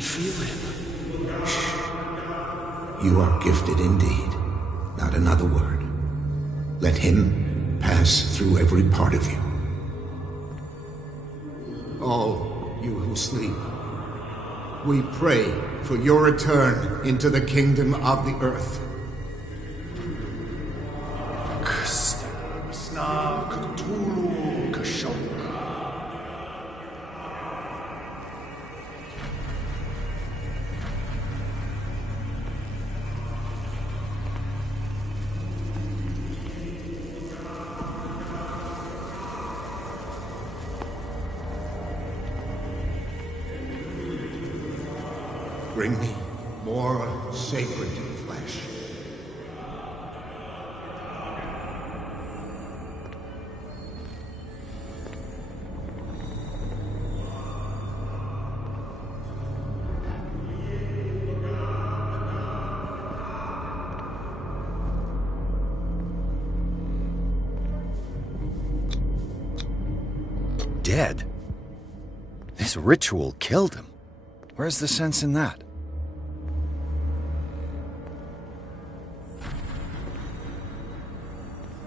I feel him. Shh. You are gifted indeed. Not another word. Let him pass through every part of you. All you who sleep, we pray for your return into the kingdom of the earth. Cthulhu Kashok. Bring me more sacred flesh. Dead? This ritual killed him. Where's the sense in that?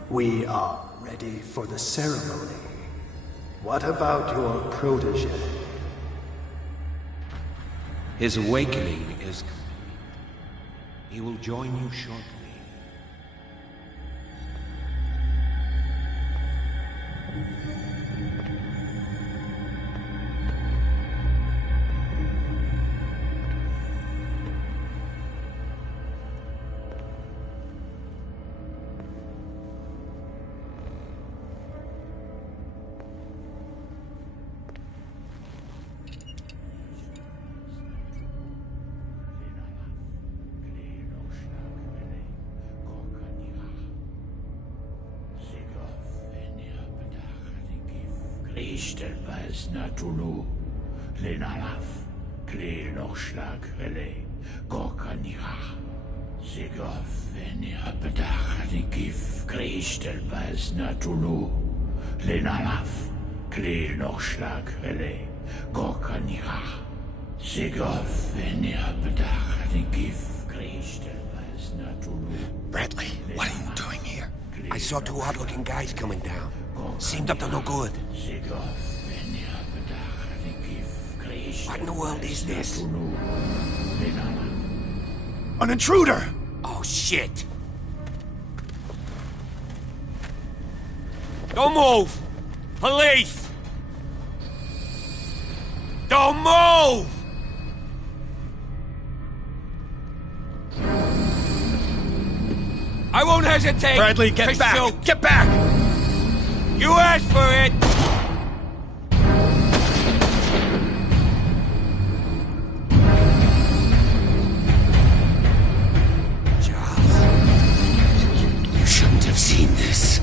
We are ready for the ceremony. What about your protege? His awakening is complete. He will join you shortly. Ishtelbaz Natulu, Lenalaf, Kle Nochschlag Rele, Gorkanira, Sigov, Veniapedach, Nikif, Krishtelbaz Natulu, Lenalaf, Kle Nochschlag Rele, Gorkanira, Sigov, Veniapedach, Nikif, Krishtelbaz Natulu. Bradley, what are you doing here? I saw two odd-looking guys coming down. Seemed up to no good. What in the world is this? An intruder! Oh, shit! Don't move! Police! Don't move! I won't hesitate! Bradley, get back! Shoot. Get back! You asked for it! Charles, you shouldn't have seen this.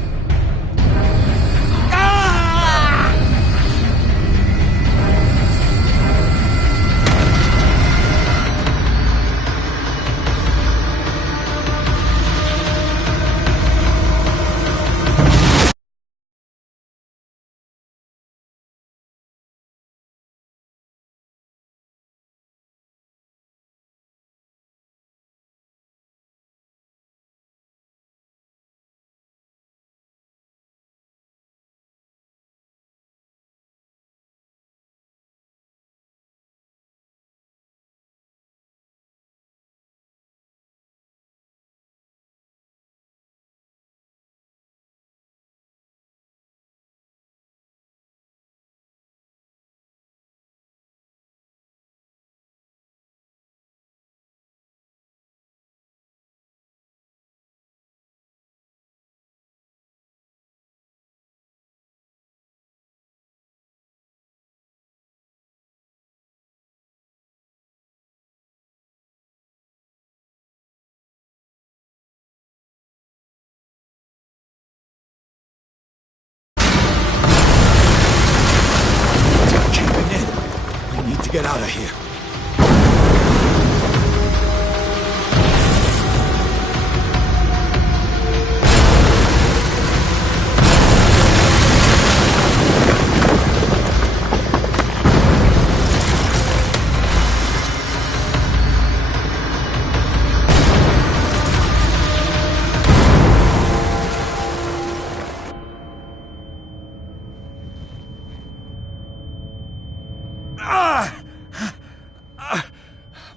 Get out of here.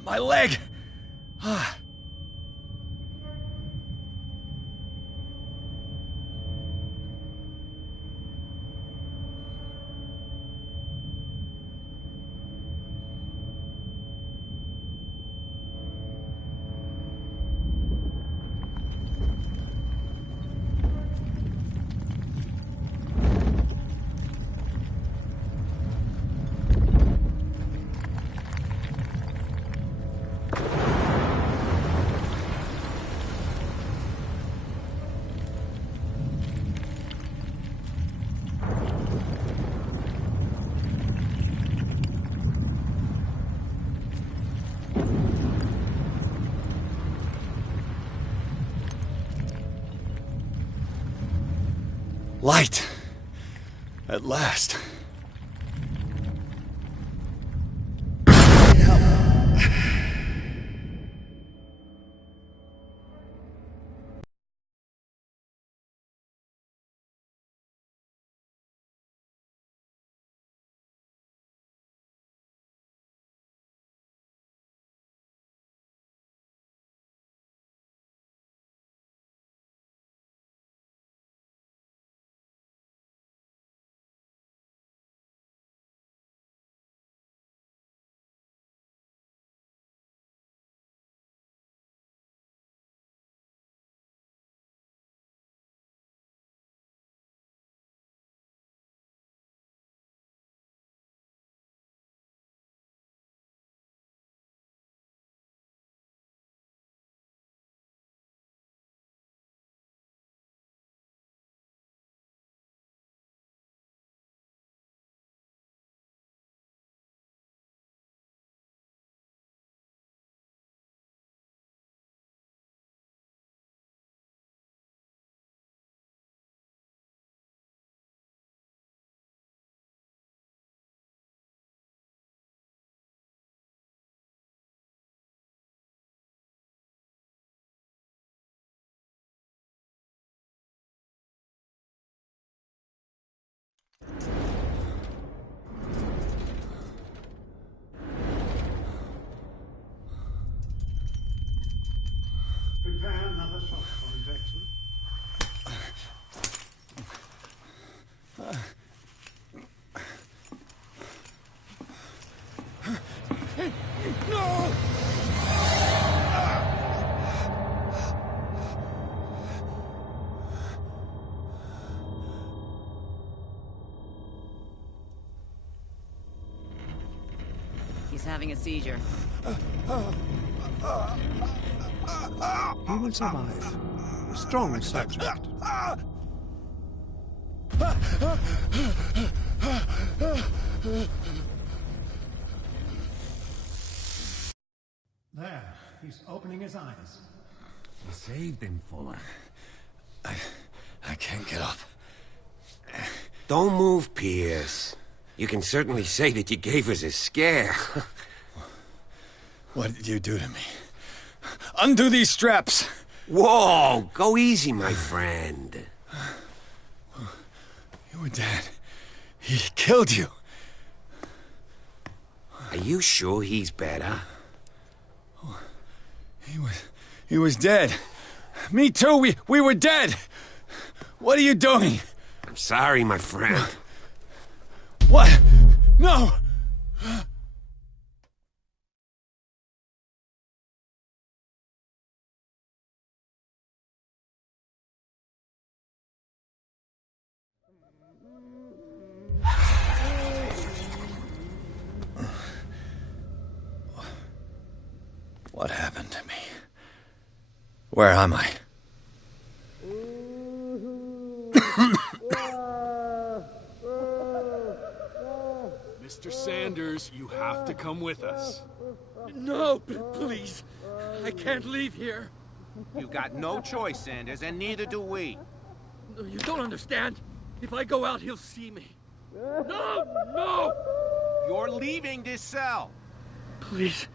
My leg! Light! At last. Prepare another shot for injection. No! He's having a seizure. He will survive. A strong subject. There, he's opening his eyes. You saved him, Fuller. I can't get up. Don't move, Pierce. You can certainly say that you gave us a scare. What did you do to me? Undo these straps! Whoa! Go easy, my friend. You were dead. He killed you. Are you sure he's better? He was dead. Me too, we were dead! What are you doing? I'm sorry, my friend. What? No! What happened to me? Where am I? Mr. Sanders, you have to come with us. No, please. I can't leave here. You got no choice, Sanders, and neither do we. No, you don't understand. If I go out, he'll see me. No! No! You're leaving this cell. Please.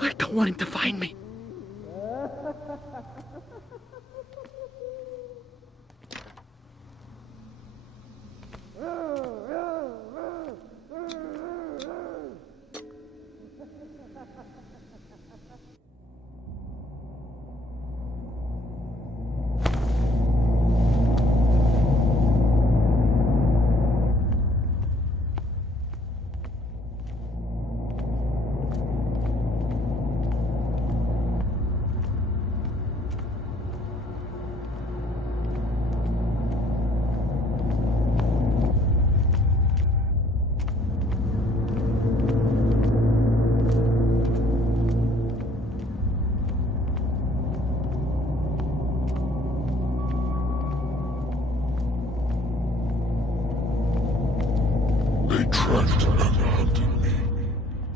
I don't want him to find me.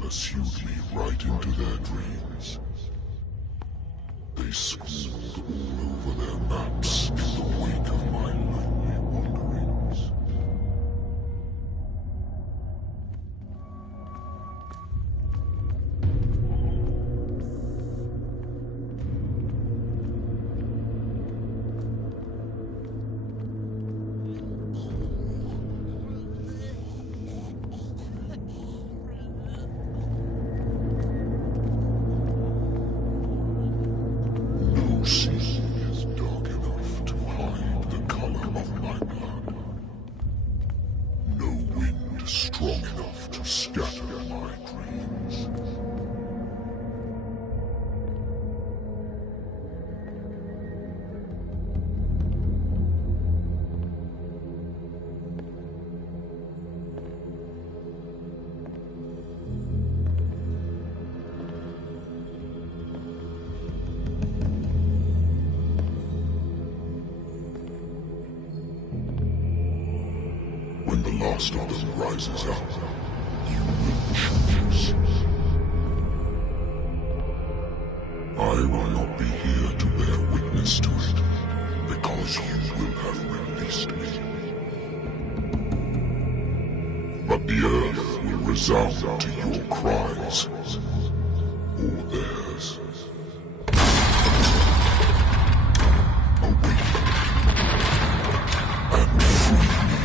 pursued me right into their dreams. They scrawled all over their maps in the wake of my lonely wanderings. When the last of them rises up, you will choose. I will not be here to bear witness to it, because you will have released me. But the earth will resound to your cries, or theirs. Awake and free me.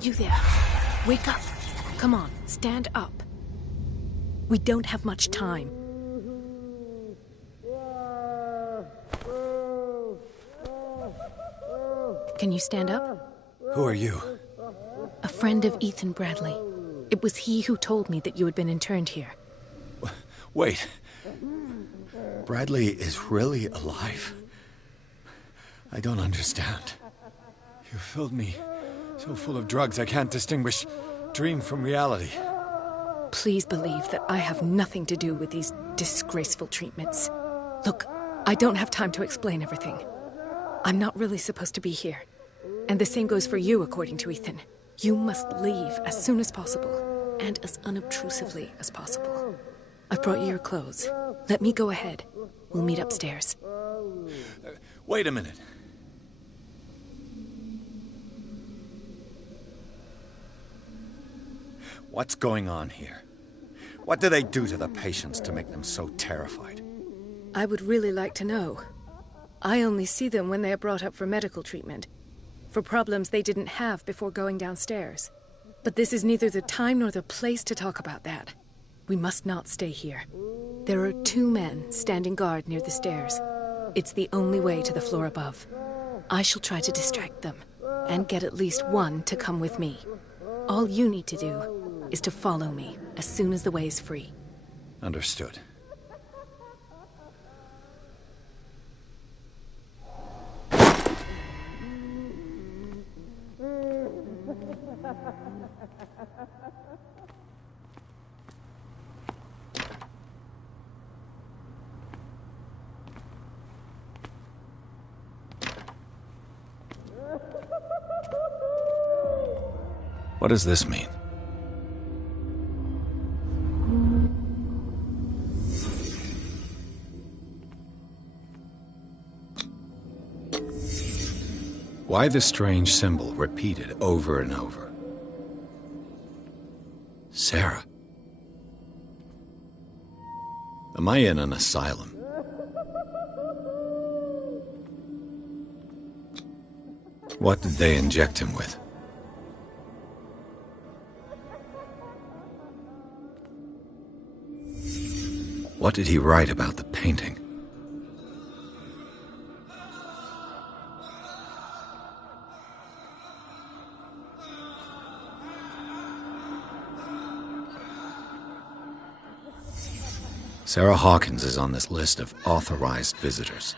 You there. Wake up. Come on, stand up. We don't have much time. Can you stand up? Who are you? A friend of Ethan Bradley. It was he who told me that you had been interned here. Wait. Bradley is really alive? I don't understand. You filled me so full of drugs I can't distinguish dream from reality. Please believe that I have nothing to do with these disgraceful treatments. Look, I don't have time to explain everything. I'm not really supposed to be here. And the same goes for you, according to Ethan. You must leave as soon as possible, and as unobtrusively as possible. I've brought you your clothes. Let me go ahead. We'll meet upstairs. Wait a minute. What's going on here? What do they do to the patients to make them so terrified? I would really like to know. I only see them when they are brought up for medical treatment, for problems they didn't have before going downstairs. But this is neither the time nor the place to talk about that. We must not stay here. There are 2 men standing guard near the stairs. It's the only way to the floor above. I shall try to distract them, and get at least one to come with me. All you need to do is to follow me as soon as the way is free. Understood. What does this mean? Why the strange symbol repeated over and over? Sarah. Am I in an asylum? What did they inject him with? What did he write about the painting? Sarah Hawkins is on this list of authorized visitors.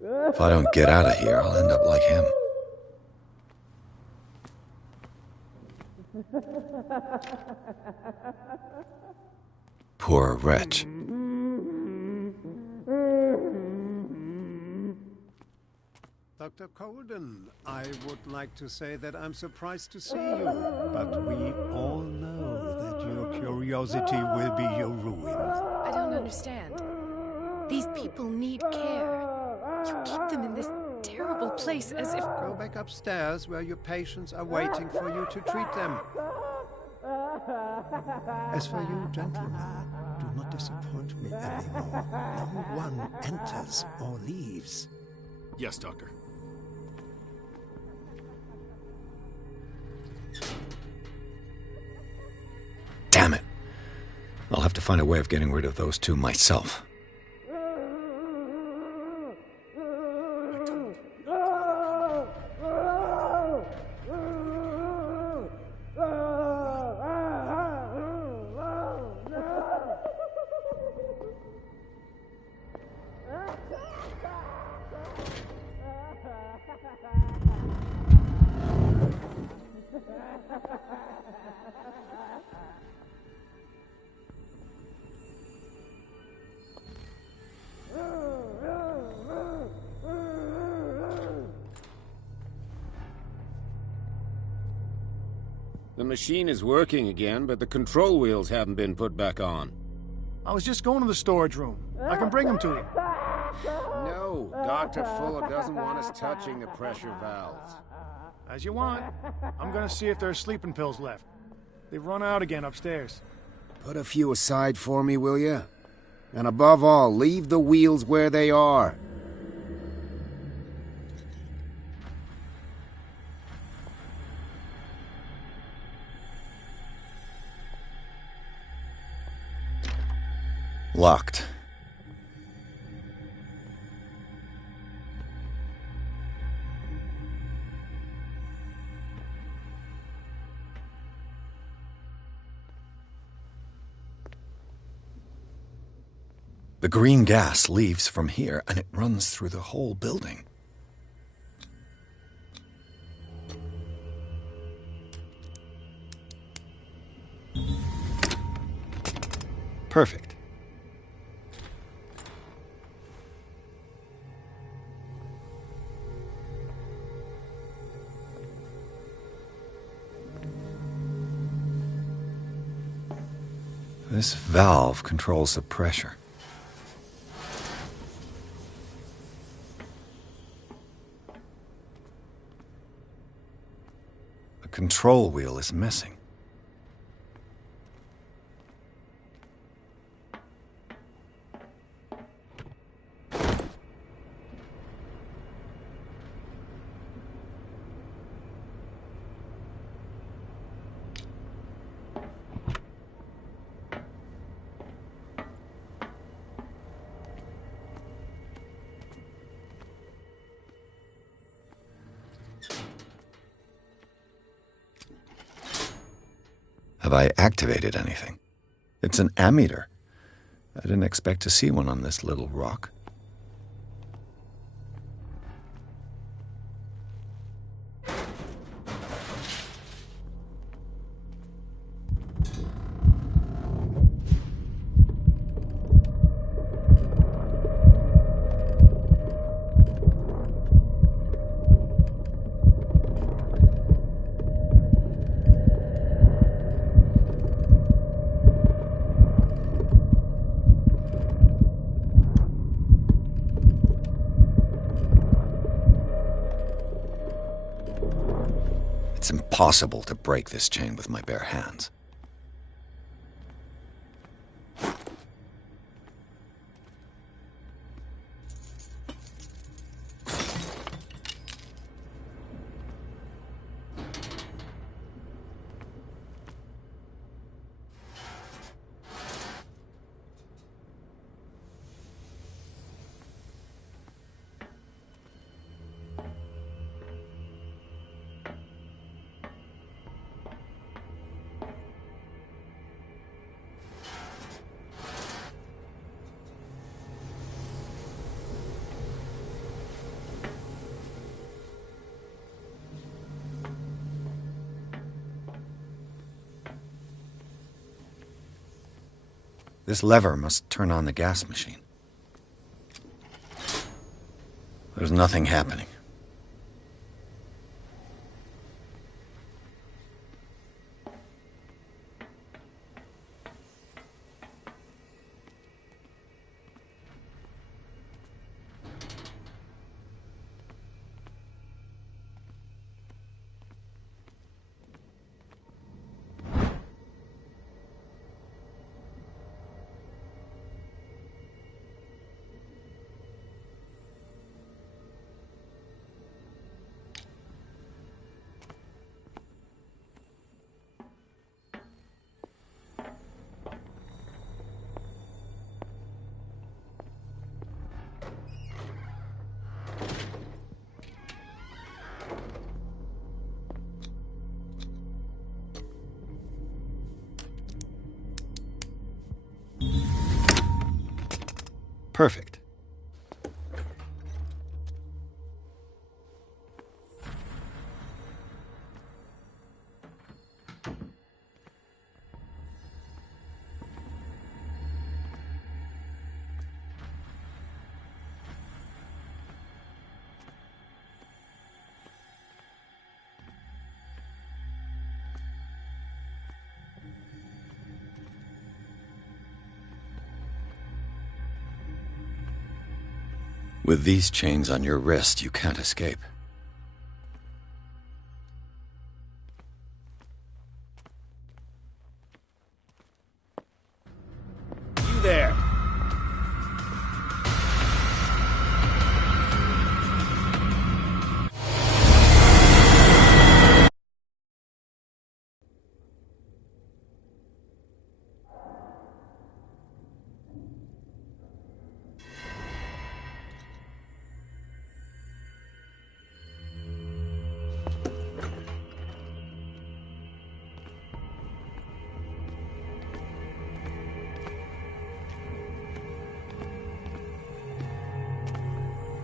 If I don't get out of here, I'll end up like him. Poor wretch. Dr. Colden, I would like to say that I'm surprised to see you, but we all know that your curiosity will be your ruin. I don't understand. These people need care. You keep them in this terrible place as if... Go back upstairs where your patients are waiting for you to treat them. As for you, gentlemen, do not disappoint me anymore. No one enters or leaves. Yes, Doctor. Damn it. I'll have to find a way of getting rid of those two myself. The machine is working again, but the control wheels haven't been put back on. I was just going to the storage room. I can bring them to you. No, Dr. Fuller doesn't want us touching the pressure valves. As you want. I'm gonna see if there's sleeping pills left. They've run out again upstairs. Put a few aside for me, will you? And above all, leave the wheels where they are. Locked. The green gas leaves from here, and it runs through the whole building. Perfect. This valve controls the pressure. The control wheel is missing. Have I activated anything? It's an ammeter. I didn't expect to see one on this little rock. It's impossible to break this chain with my bare hands. This lever must turn on the gas machine. There's nothing happening. Perfect. With these chains on your wrist, you can't escape. You there!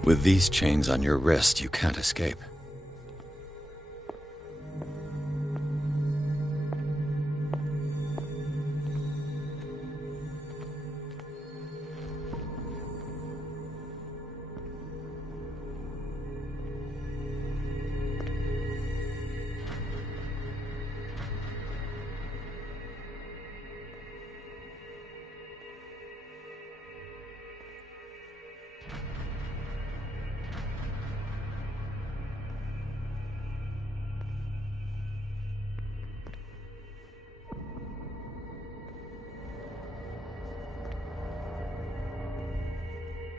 With these chains on your wrist, you can't escape.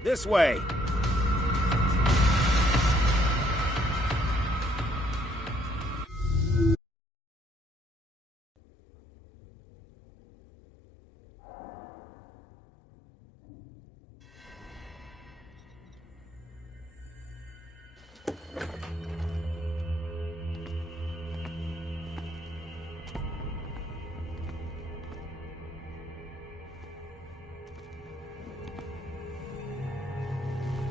This way!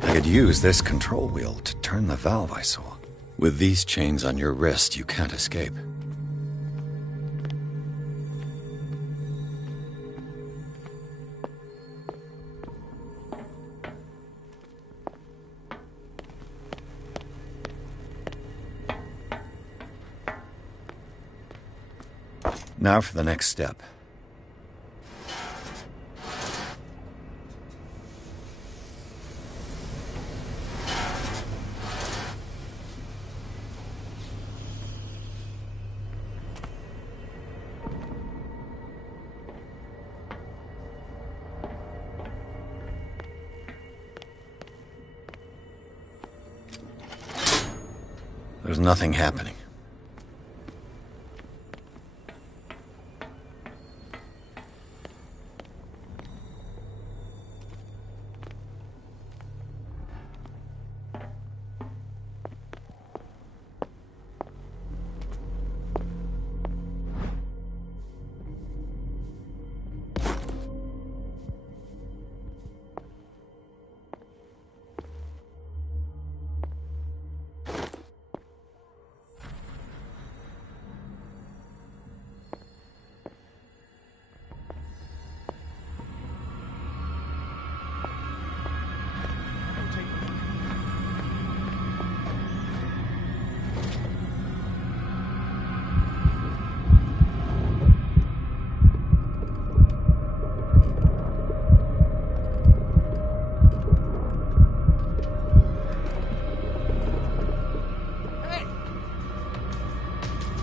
I could use this control wheel to turn the valve I saw. With these chains on your wrist, you can't escape. Now for the next step. There's nothing happening.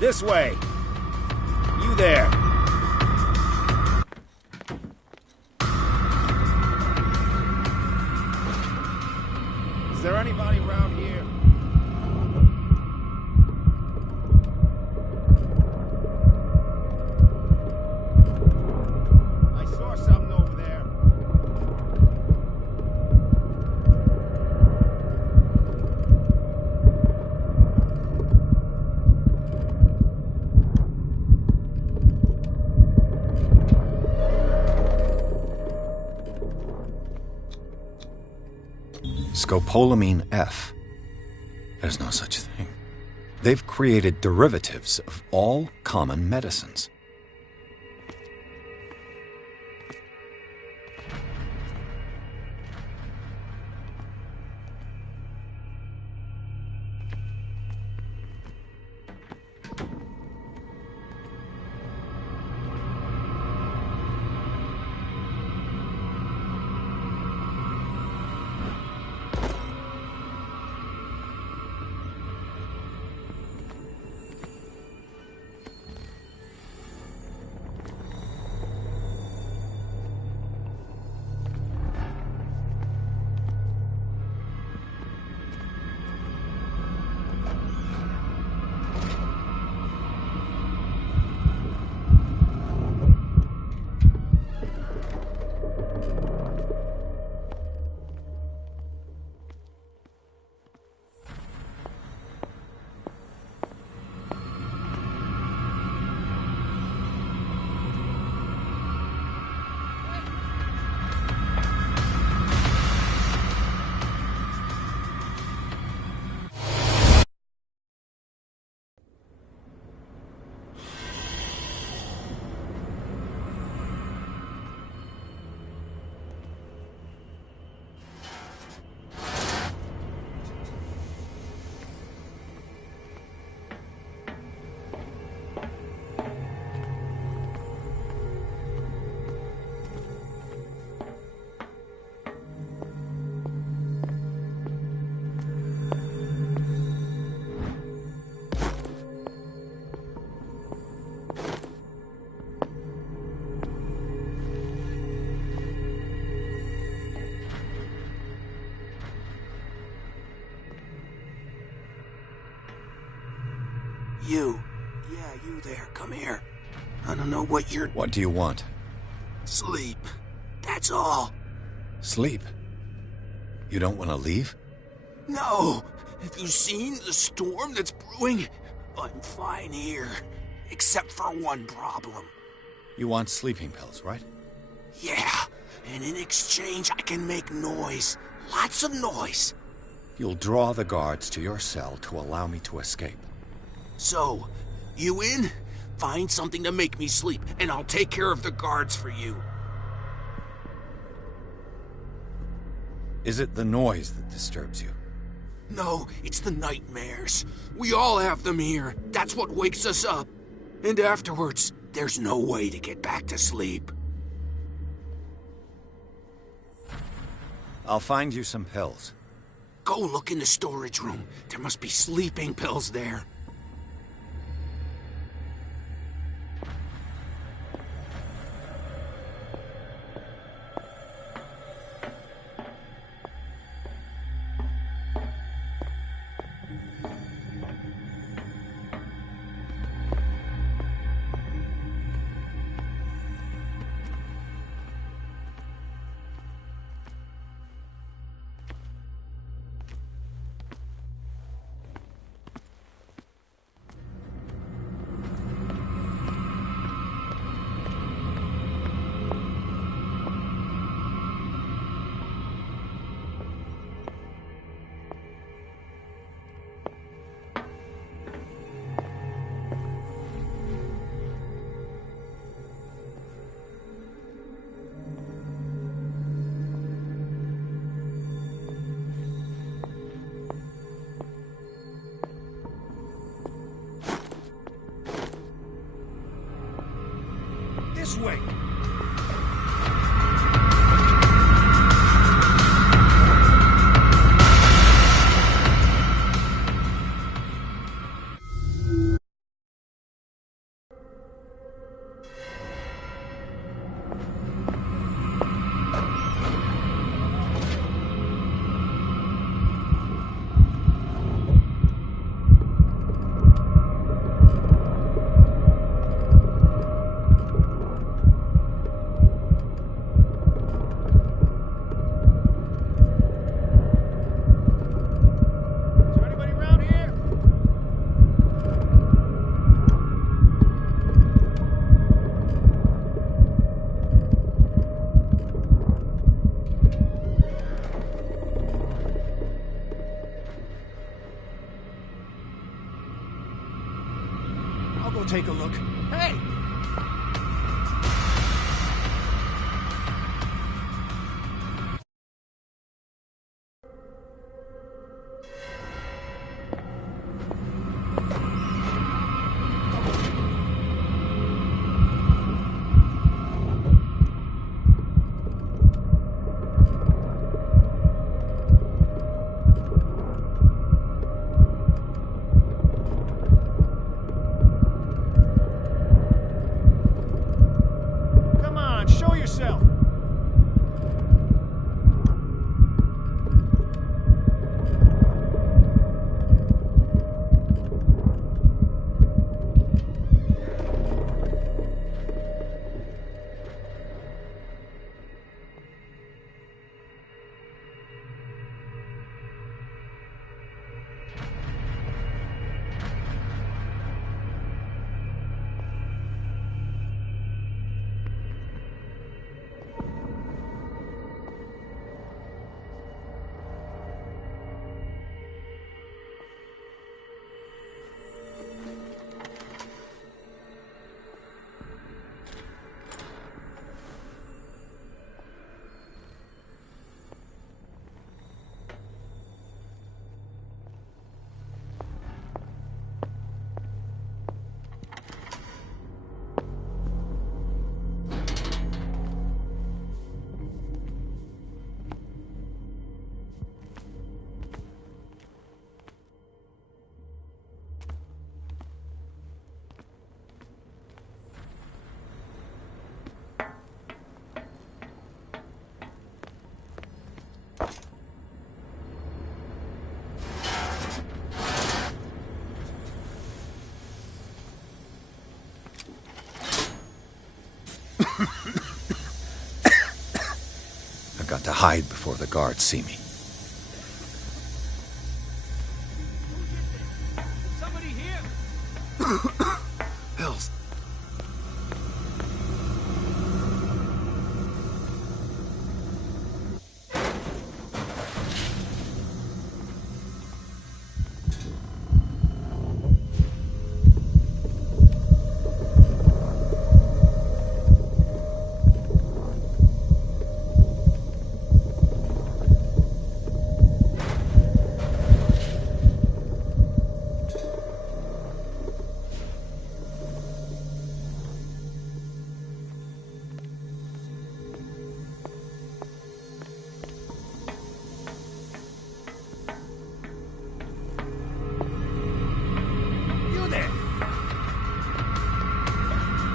This way! You there! Is there anybody around here? I saw something over there. Scopolamine F. There's no such thing. They've created derivatives of all common medicines. You. Yeah, you there. Come here. I don't know what you're... What do you want? Sleep. That's all. Sleep? You don't want to leave? No. Have you seen the storm that's brewing? I'm fine here. Except for one problem. You want sleeping pills, right? Yeah. And in exchange, I can make noise. Lots of noise. You'll draw the guards to your cell to allow me to escape. So, you in? Find something to make me sleep, and I'll take care of the guards for you. Is it the noise that disturbs you? No, it's the nightmares. We all have them here. That's what wakes us up. And afterwards, there's no way to get back to sleep. I'll find you some pills. Go look in the storage room. There must be sleeping pills there. take a look. Hey! Come on, show yourself! I've got to hide before the guards see me. Somebody here! Hells.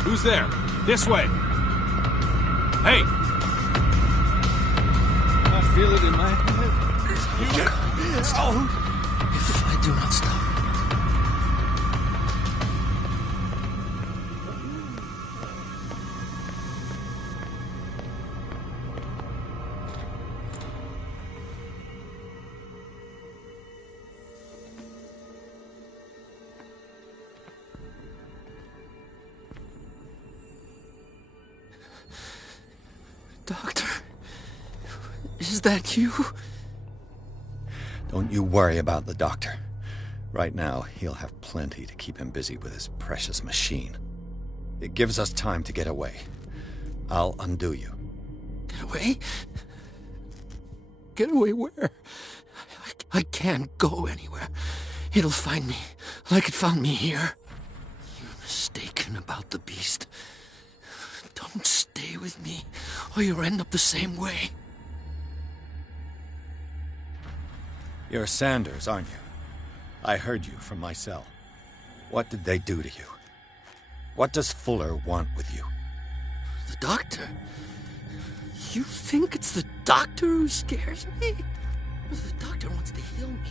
Who's there? This way. Hey! I feel it in my head. If I do not stop. Doctor, is that you? Don't you worry about the doctor. Right now, he'll have plenty to keep him busy with his precious machine. It gives us time to get away. I'll undo you. Get away? Get away where? I can't go anywhere. It'll find me, like it found me here. You're mistaken about the beast. Don't stay with me, or you'll end up the same way. You're Sanders, aren't you? I heard you from my cell. What did they do to you? What does Fuller want with you? The doctor? You think it's the doctor who scares me? The doctor wants to heal me.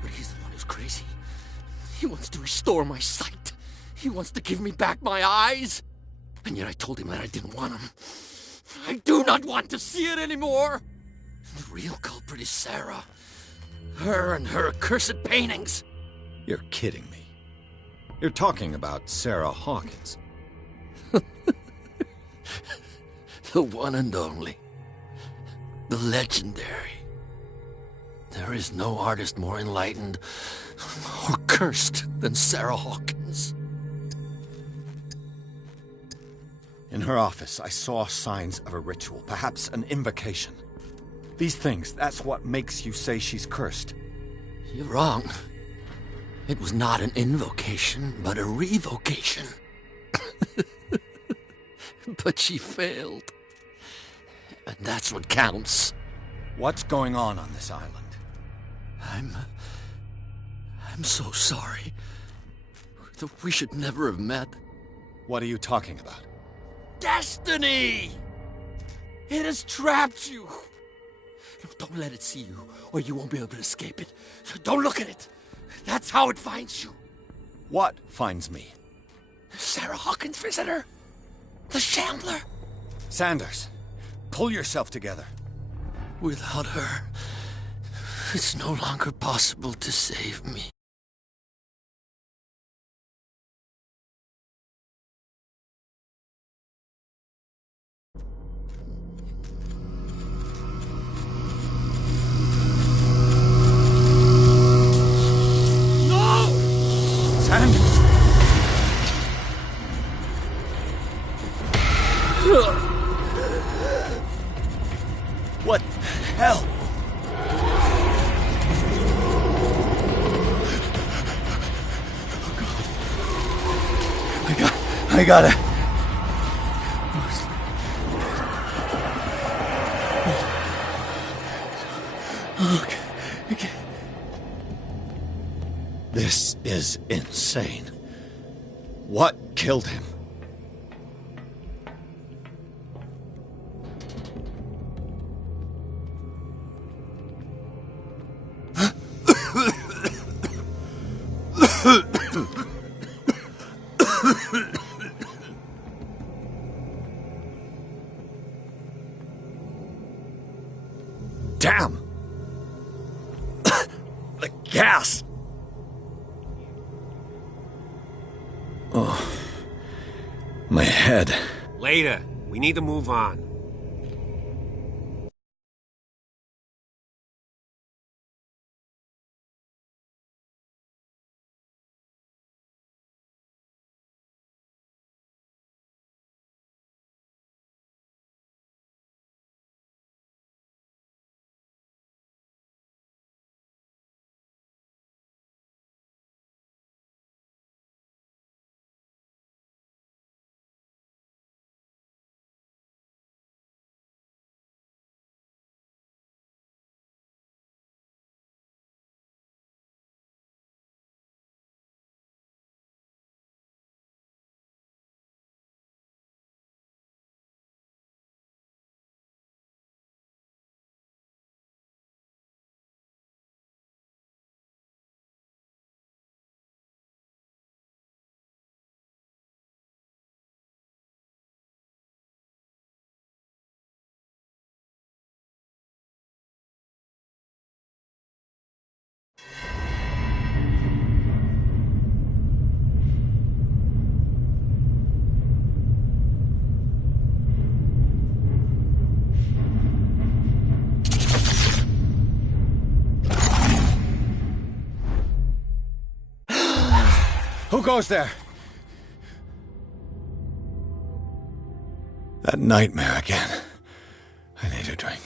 But he's the one who's crazy. He wants to restore my sight. He wants to give me back my eyes. And yet I told him that I didn't want him. I do not want to see it anymore. The real culprit is Sarah. Her and her accursed paintings. You're kidding me. You're talking about Sarah Hawkins. The one and only. The legendary. There is no artist more enlightened or cursed than Sarah Hawkins. In her office, I saw signs of a ritual, perhaps an invocation. These things, that's what makes you say she's cursed. You're wrong. It was not an invocation, but a revocation. But she failed. And that's what counts. What's going on this island? I'm so sorry. We should never have met. What are you talking about? Destiny! It has trapped you. Don't let it see you, or you won't be able to escape it. Don't look at it. That's how it finds you. What finds me? Sarah Hawkins' visitor. The Shambler. Sanders, pull yourself together. Without her, it's no longer possible to save me. What hell? I gotta. Okay. This is insane. What killed him? Damn! The gas! Oh, my head. Later. We need to move on. Who goes there? That nightmare again. I need a drink.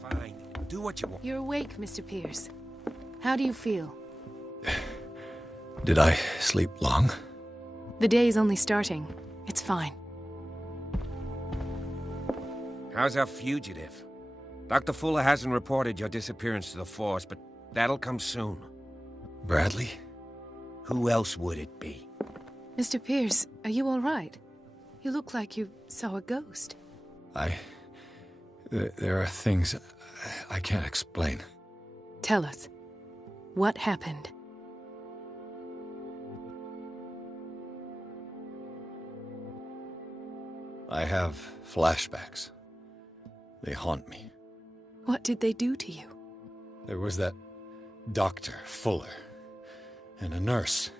Fine. Do what you want. You're awake, Mr. Pierce. How do you feel? Did I sleep long? The day's only starting. It's fine. How's our fugitive? Dr. Fuller hasn't reported your disappearance to the Force, but that'll come soon. Bradley? Who else would it be? Mr. Pierce, are you all right? You look like you saw a ghost. There are things I can't explain. Tell us. What happened? I have flashbacks. They haunt me. What did they do to you? There was that Dr. Fuller and a nurse.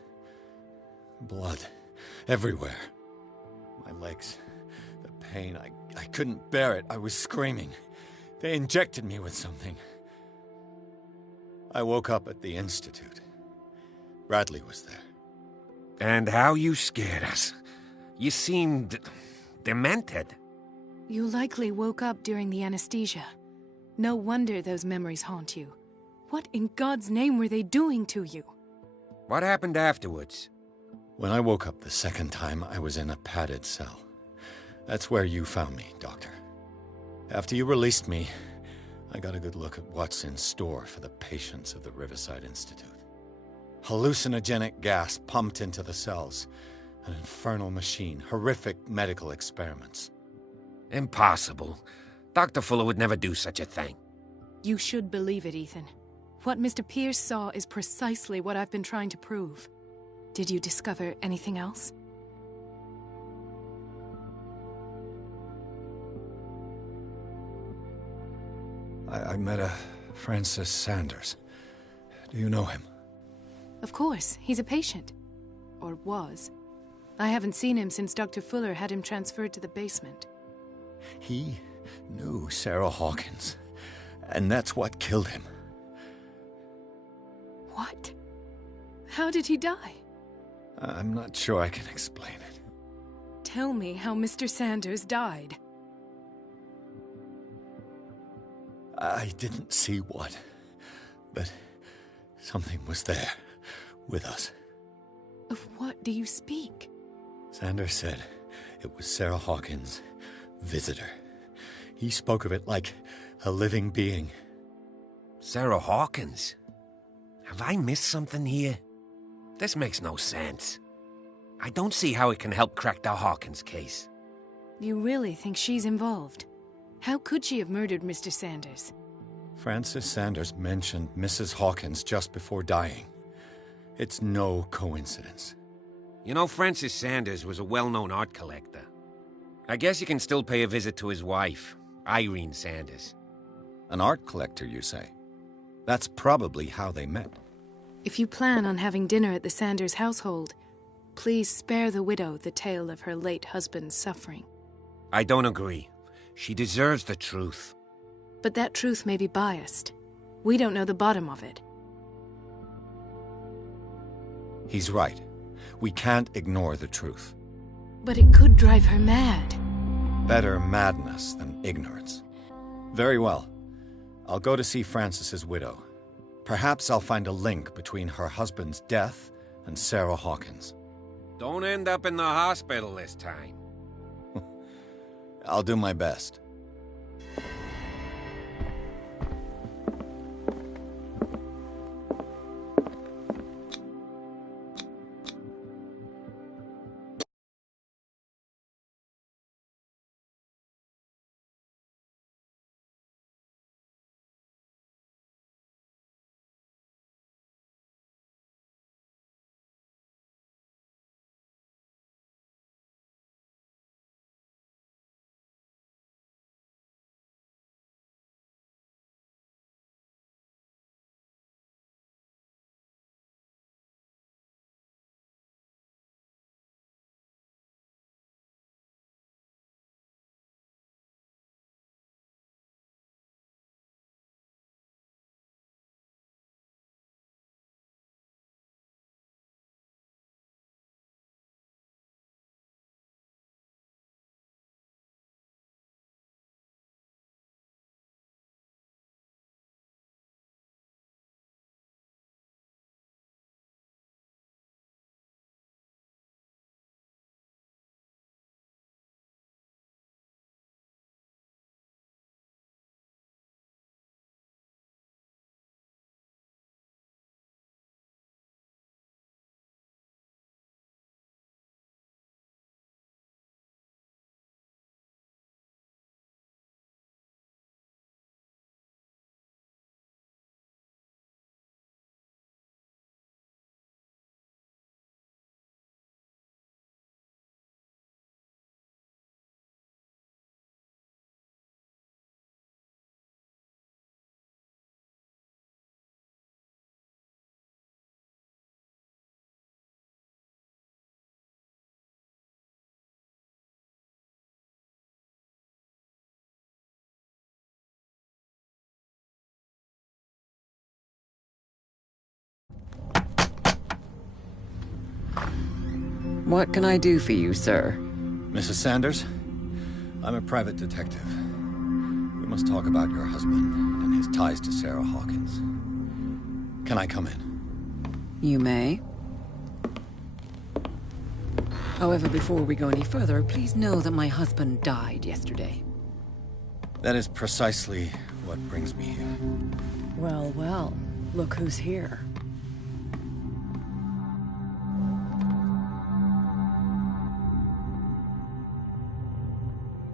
Blood everywhere. legs. The pain, I couldn't bear it. I was screaming. They injected me with something. I woke up at the Institute. Bradley was there. And how you scared us. You seemed demented. You likely woke up during the anesthesia. No wonder those memories haunt you. What in God's name were they doing to you? What happened afterwards? When I woke up the second time, I was in a padded cell. That's where you found me, Doctor. After you released me, I got a good look at what's in store for the patients of the Riverside Institute. Hallucinogenic gas pumped into the cells. An infernal machine. Horrific medical experiments. Impossible. Dr. Fuller would never do such a thing. You should believe it, Ethan. What Mr. Pierce saw is precisely what I've been trying to prove. Did you discover anything else? I met a Francis Sanders. Do you know him? Of course. He's a patient. Or was. I haven't seen him since Dr. Fuller had him transferred to the basement. He knew Sarah Hawkins, and that's what killed him. What? How did he die? I'm not sure I can explain it. Tell me how Mr. Sanders died. I didn't see what, but something was there, with us. Of what do you speak? Sanders said it was Sarah Hawkins' visitor. He spoke of it like a living being. Sarah Hawkins? Have I missed something here? This makes no sense. I don't see how it can help crack the Hawkins case. You really think she's involved? How could she have murdered Mr. Sanders? Francis Sanders mentioned Mrs. Hawkins just before dying. It's no coincidence. You know, Francis Sanders was a well-known art collector. I guess you can still pay a visit to his wife, Irene Sanders. An art collector, you say? That's probably how they met. If you plan on having dinner at the Sanders household, please spare the widow the tale of her late husband's suffering. I don't agree. She deserves the truth. But that truth may be biased. We don't know the bottom of it. He's right. We can't ignore the truth. But it could drive her mad. Better madness than ignorance. Very well. I'll go to see Francis's widow. Perhaps I'll find a link between her husband's death and Sarah Hawkins. Don't end up in the hospital this time. I'll do my best. What can I do for you, sir? Mrs. Sanders, I'm a private detective. We must talk about your husband and his ties to Sarah Hawkins. Can I come in? You may. However, before we go any further, please know that my husband died yesterday. That is precisely what brings me here. Well, well, look who's here.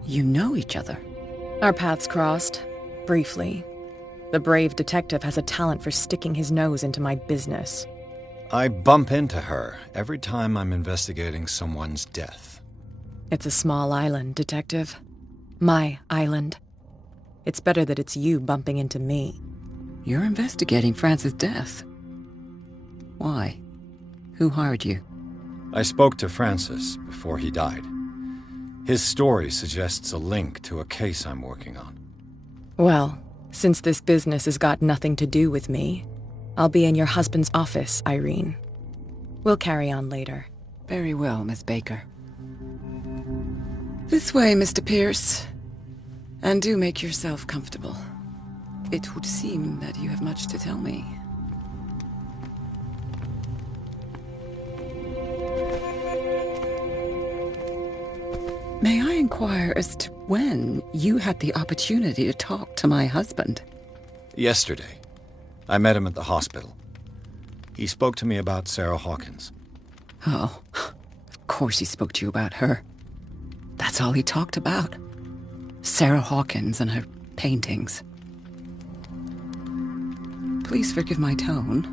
You know each other. Our paths crossed, briefly. The brave detective has a talent for sticking his nose into my business. I bump into her every time I'm investigating someone's death. It's a small island, Detective. My island. It's better that it's you bumping into me. You're investigating Francis' death. Why? Who hired you? I spoke to Francis before he died. His story suggests a link to a case I'm working on. Well, since this business has got nothing to do with me, I'll be in your husband's office, Irene. We'll carry on later. Very well, Miss Baker. This way, Mr. Pierce. And do make yourself comfortable. It would seem that you have much to tell me. May I inquire as to when you had the opportunity to talk to my husband? Yesterday. I met him at the hospital. He spoke to me about Sarah Hawkins. Oh, of course he spoke to you about her. That's all he talked about. Sarah Hawkins and her paintings. Please forgive my tone.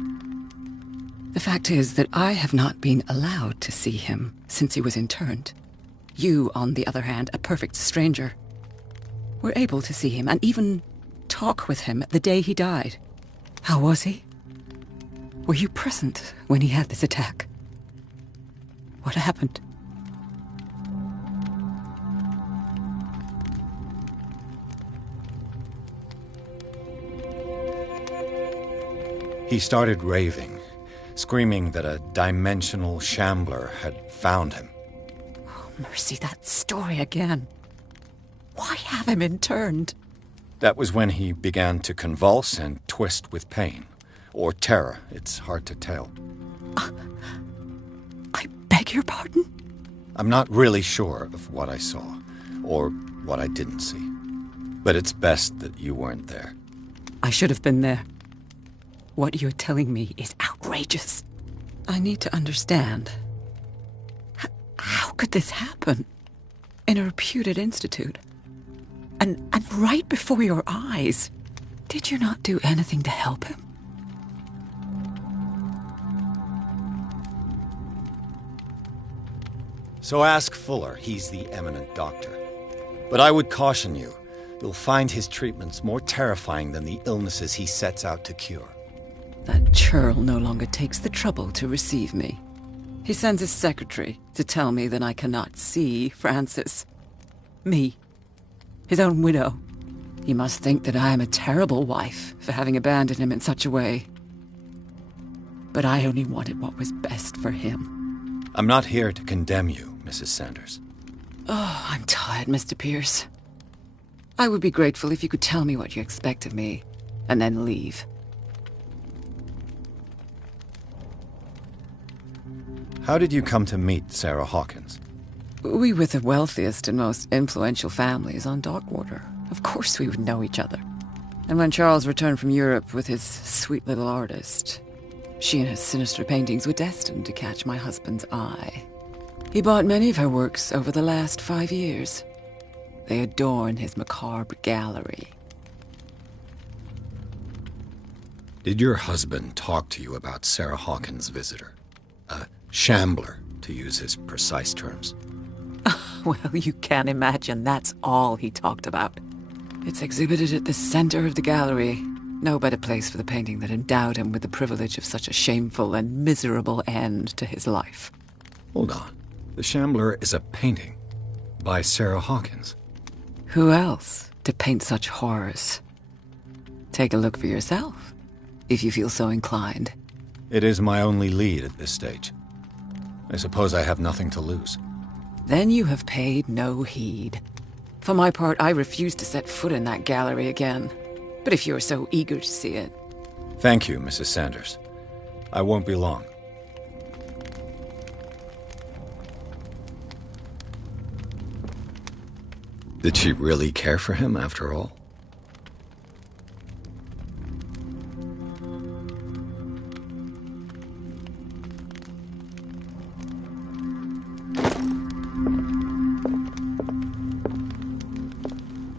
The fact is that I have not been allowed to see him since he was interned. You, on the other hand, a perfect stranger, were able to see him and even talk with him the day he died. How was he? Were you present when he had this attack? What happened? He started raving, screaming that a dimensional shambler had found him. Oh, mercy, that story again. Why have him interned? That was when he began to convulse and twist with pain. Or terror, it's hard to tell. I beg your pardon? I'm not really sure of what I saw, or what I didn't see. But it's best that you weren't there. I should have been there. What you're telling me is outrageous. I need to understand. How could this happen? In a reputed institute? And right before your eyes. Did you not do anything to help him? So ask Fuller, he's the eminent doctor. But I would caution you, you'll find his treatments more terrifying than the illnesses he sets out to cure. That churl no longer takes the trouble to receive me. He sends his secretary to tell me that I cannot see Francis. Me. His own widow. He must think that I am a terrible wife for having abandoned him in such a way. But I only wanted what was best for him. I'm not here to condemn you, Mrs. Sanders. Oh, I'm tired, Mr. Pierce. I would be grateful if you could tell me what you expect of me, and then leave. How did you come to meet Sarah Hawkins? We were the wealthiest and most influential families on Darkwater. Of course we would know each other. And when Charles returned from Europe with his sweet little artist, she and her sinister paintings were destined to catch my husband's eye. He bought many of her works over the last 5 years. They adorn his macabre gallery. Did your husband talk to you about Sarah Hawkins' visitor? A shambler, to use his precise terms. Well, you can imagine that's all he talked about. It's exhibited at the center of the gallery. No better place for the painting that endowed him with the privilege of such a shameful and miserable end to his life. Hold on. The Shambler is a painting by Sarah Hawkins. Who else to paint such horrors? Take a look for yourself, if you feel so inclined. It is my only lead at this stage. I suppose I have nothing to lose. Then you have paid no heed. For my part, I refuse to set foot in that gallery again. But if you're so eager to see it... Thank you, Mrs. Sanders. I won't be long. Did she really care for him after all?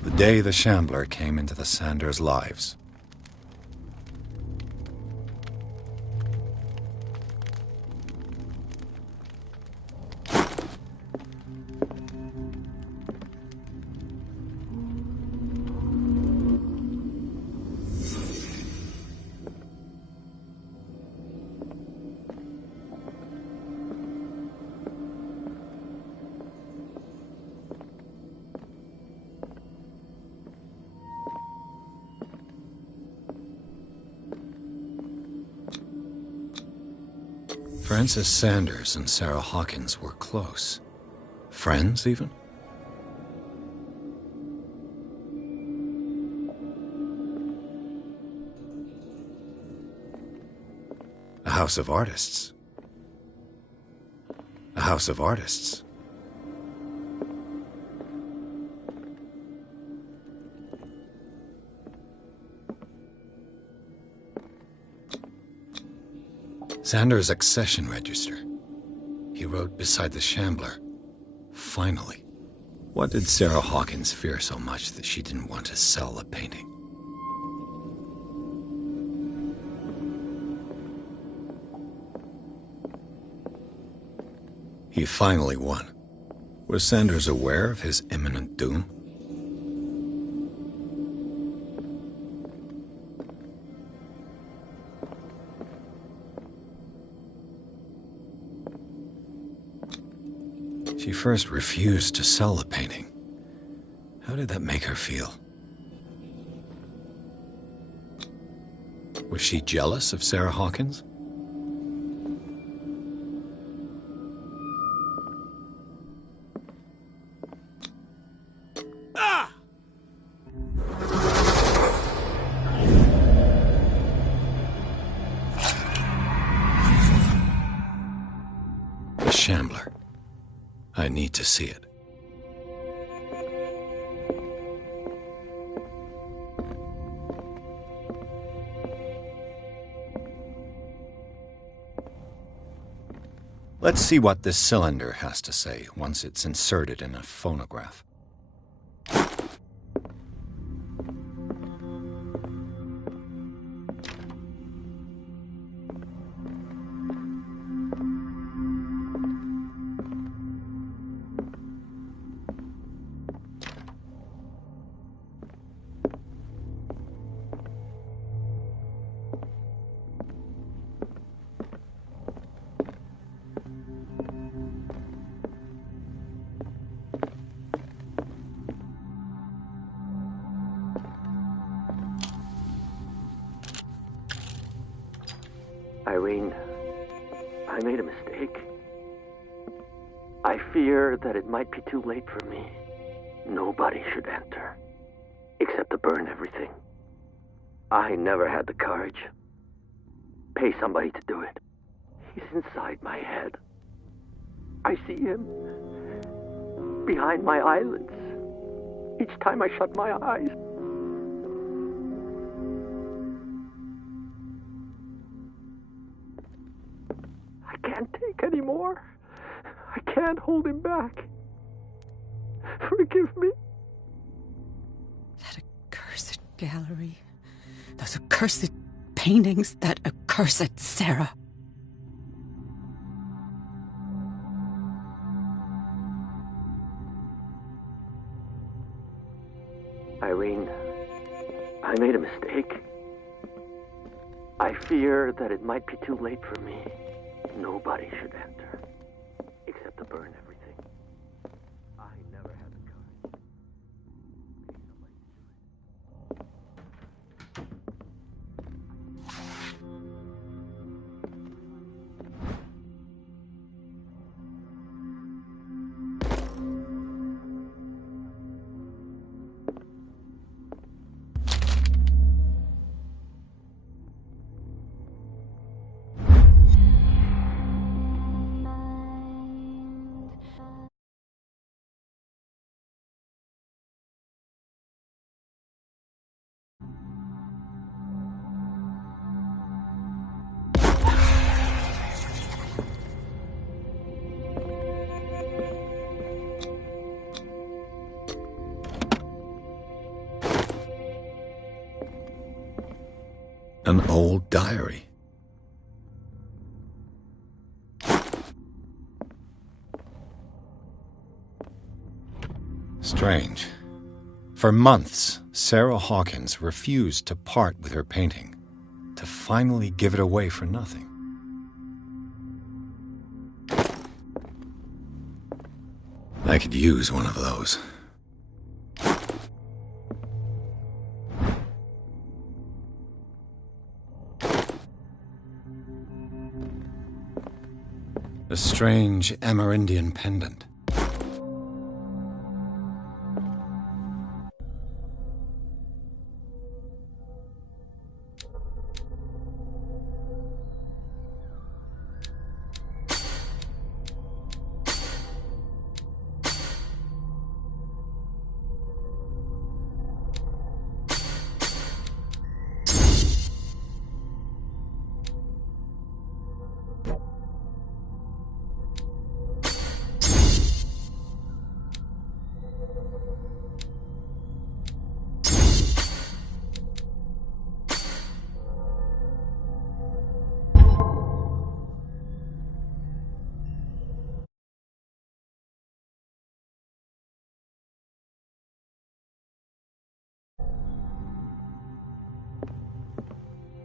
The day the Shambler came into the Sanders' lives. Frances Sanders and Sarah Hawkins were close. Friends, even? A house of artists. A house of artists. Sanders' accession register. He wrote beside the Shambler. Finally. What did Sarah Hawkins fear so much that she didn't want to sell the painting? He finally won. Was Sanders aware of his imminent doom? She first refused to sell the painting. How did that make her feel? Was she jealous of Sarah Hawkins? The Shambler. I need to see it. Let's see what this cylinder has to say once it's inserted in a phonograph. Irene, I made a mistake. I fear that it might be too late for me. Nobody should enter, except to burn everything. I never had the courage. Pay somebody to do it. He's inside my head. I see him behind my eyelids each time I shut my eyes. I can't take any more. I can't hold him back. Forgive me. That accursed gallery. Those accursed paintings. That accursed Sarah. Irene, I made a mistake. I fear that it might be too late for me. Nobody should enter, except to burn everything. I never had the courage. An old diary. Strange. For months, Sarah Hawkins refused to part with her painting, to finally give it away for nothing. I could use one of those. A strange Amerindian pendant.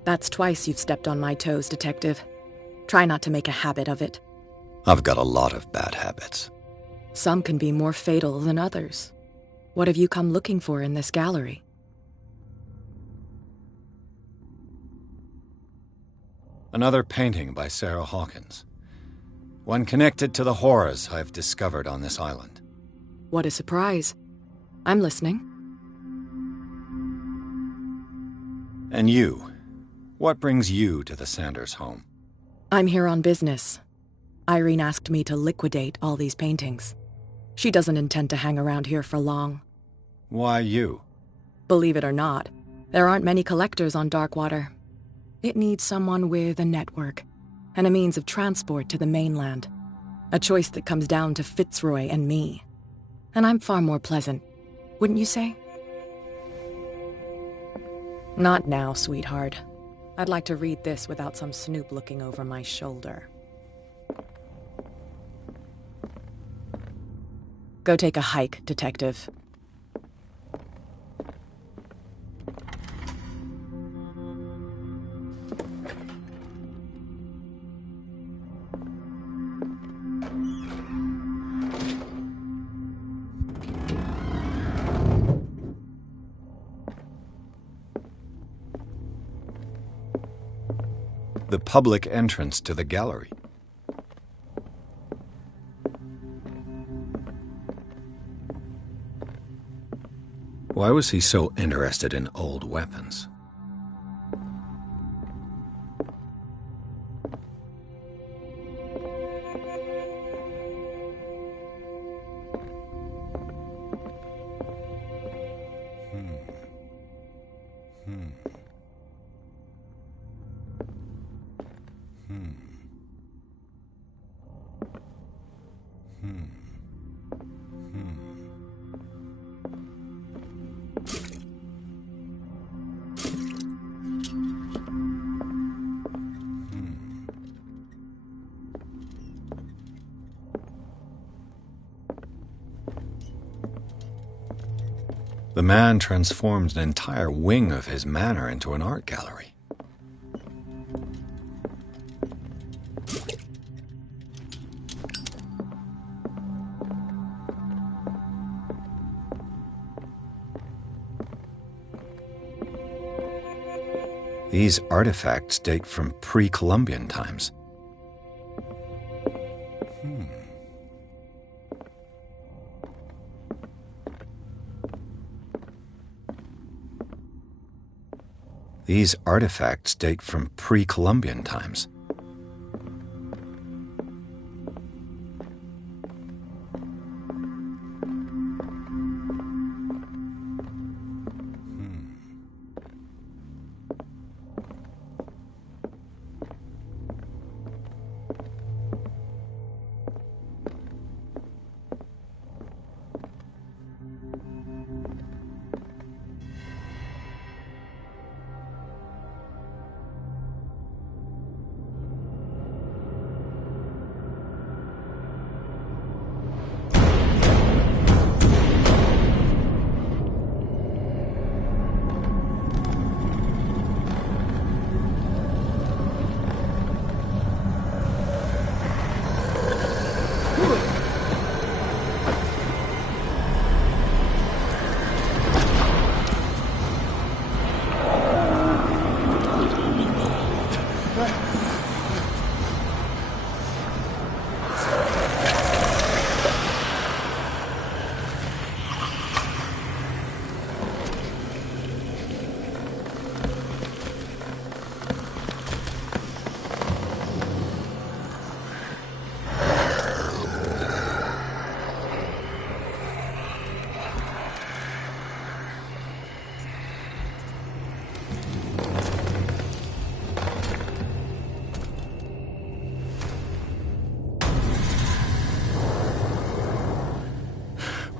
That's twice you've stepped on my toes, Detective. Try not to make a habit of it. I've got a lot of bad habits. Some can be more fatal than others. What have you come looking for in this gallery? Another painting by Sarah Hawkins. One connected to the horrors I've discovered on this island. What a surprise. I'm listening. And you? What brings you to the Sanders home? I'm here on business. Irene asked me to liquidate all these paintings. She doesn't intend to hang around here for long. Why you? Believe it or not, there aren't many collectors on Darkwater. It needs someone with a network and a means of transport to the mainland. A choice that comes down to Fitzroy and me. And I'm far more pleasant, wouldn't you say? Not now, sweetheart. I'd like to read this without some snoop looking over my shoulder. Go take a hike, Detective. The public entrance to the gallery. Why was he so interested in old weapons? The man transformed an entire wing of his manor into an art gallery. These artifacts date from pre-Columbian times. These artifacts date from pre-Columbian times.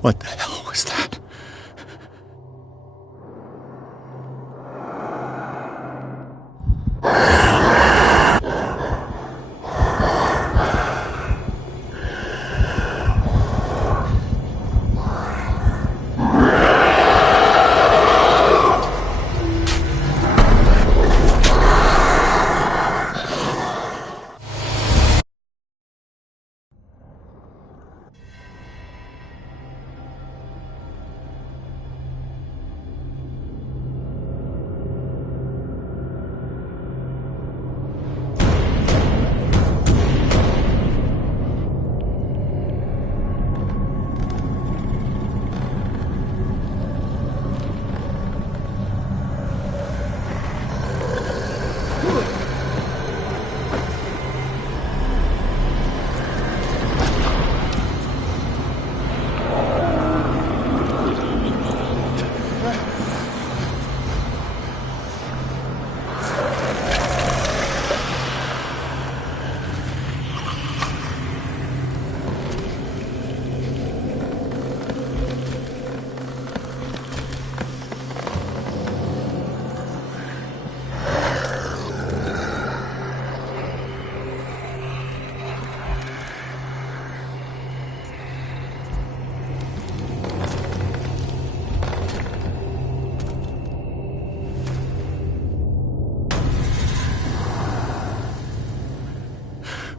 What the hell was that?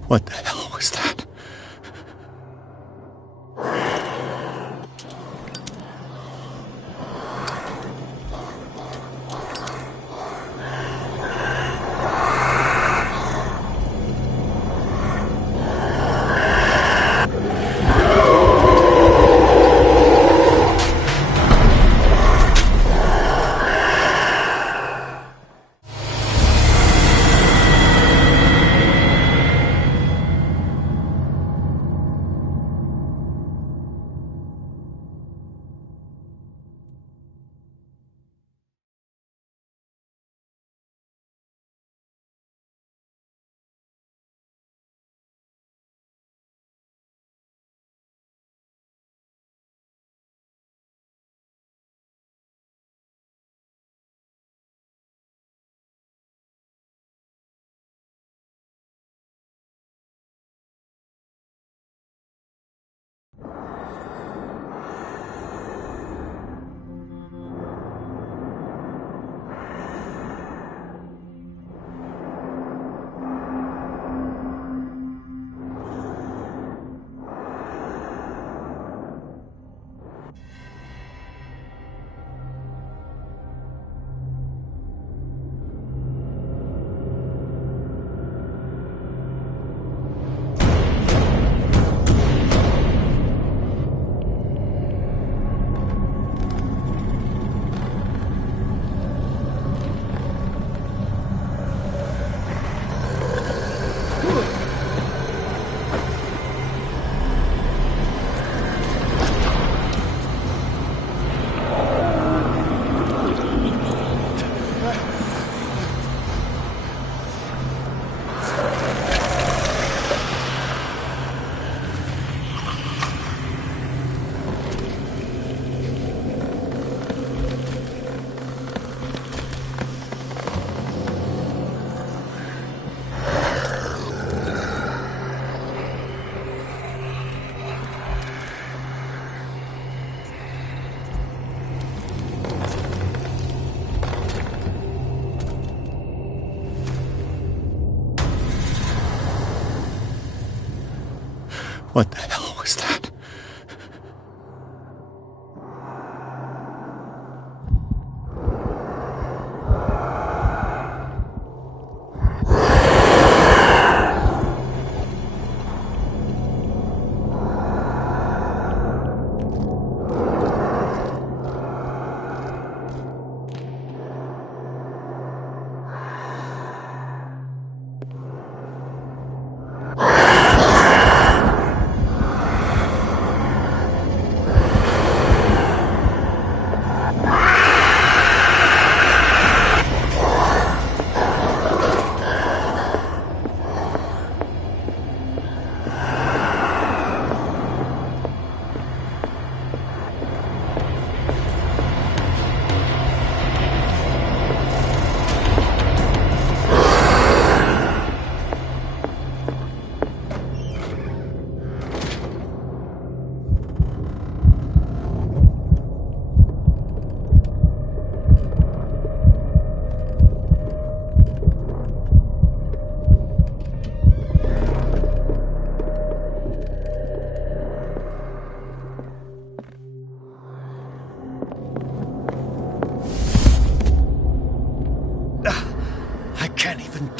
What the hell was that? What the hell was that?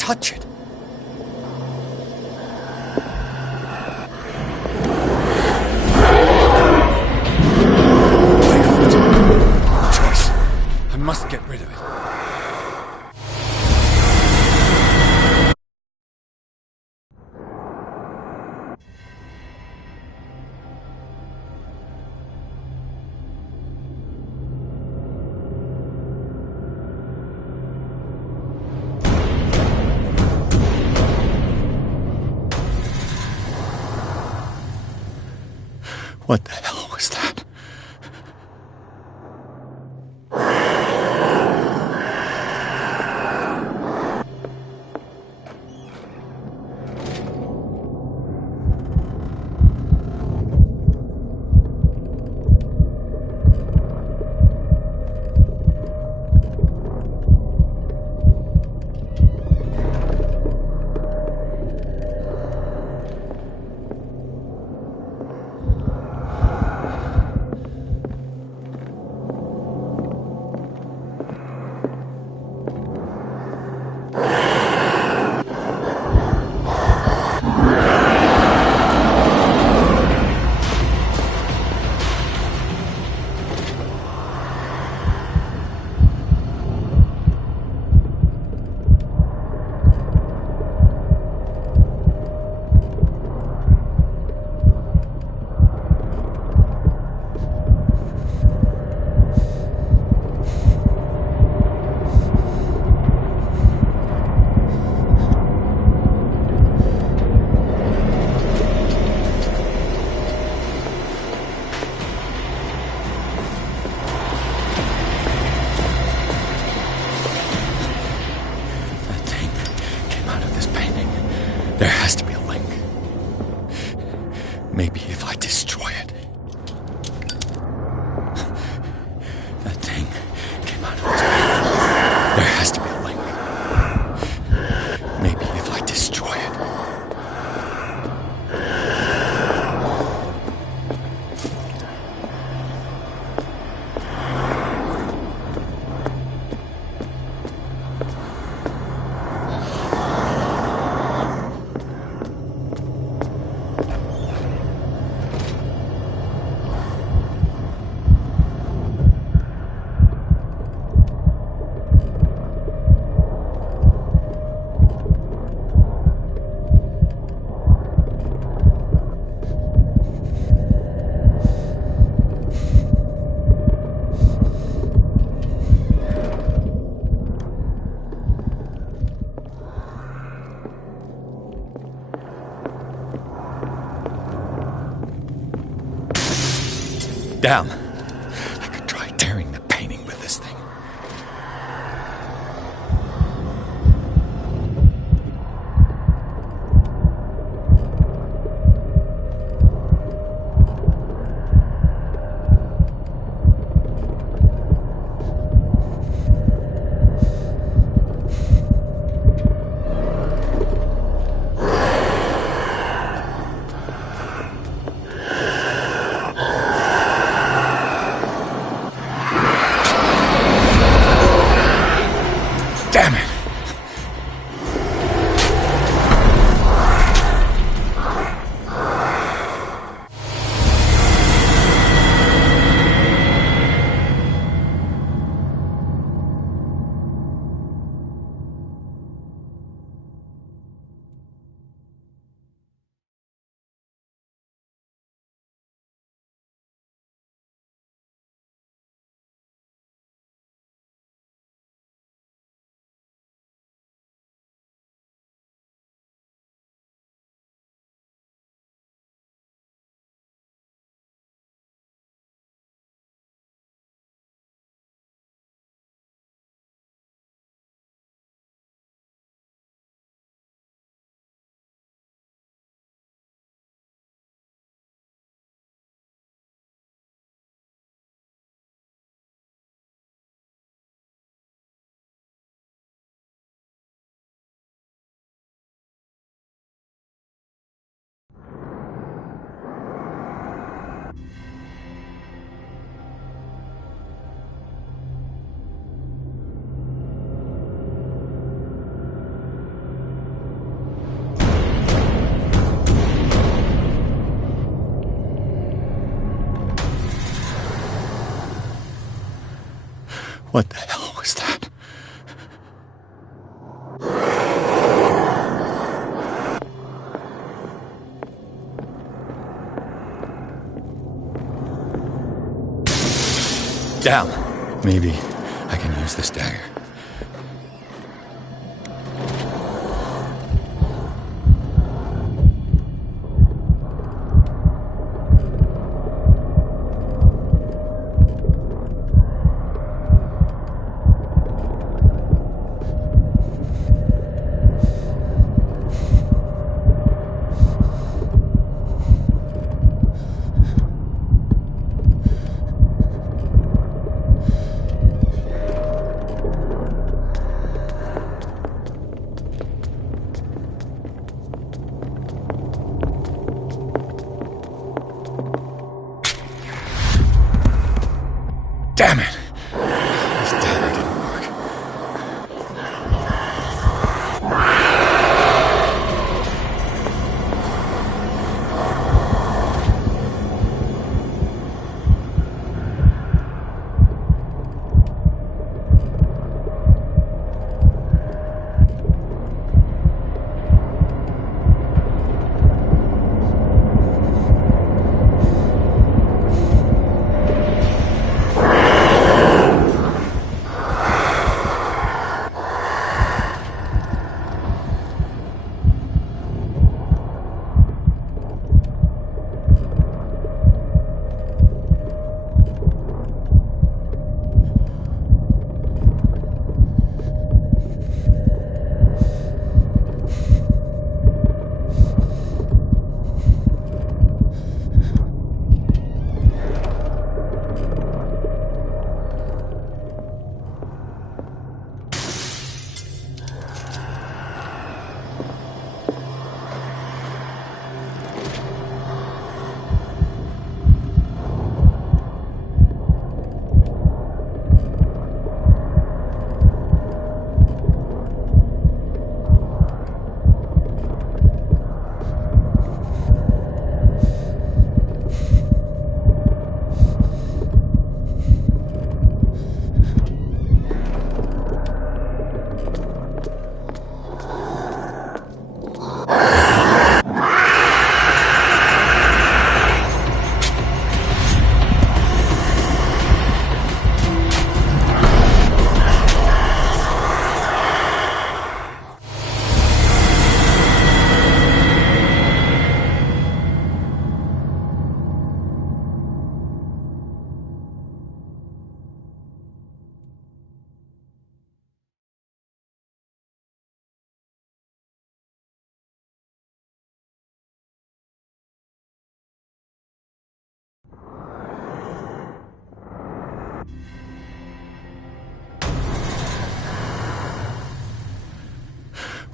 touch it. No choice. I must get rid of it. What the hell was that? There has to be a link. Maybe if I destroy it. That thing came out of this painting. There has to be a link. Maybe if I destroy it. Down. I could try tearing the painting with this thing. What the hell was that? Down. Maybe I can use this dagger. Damn it! This dagger didn't work.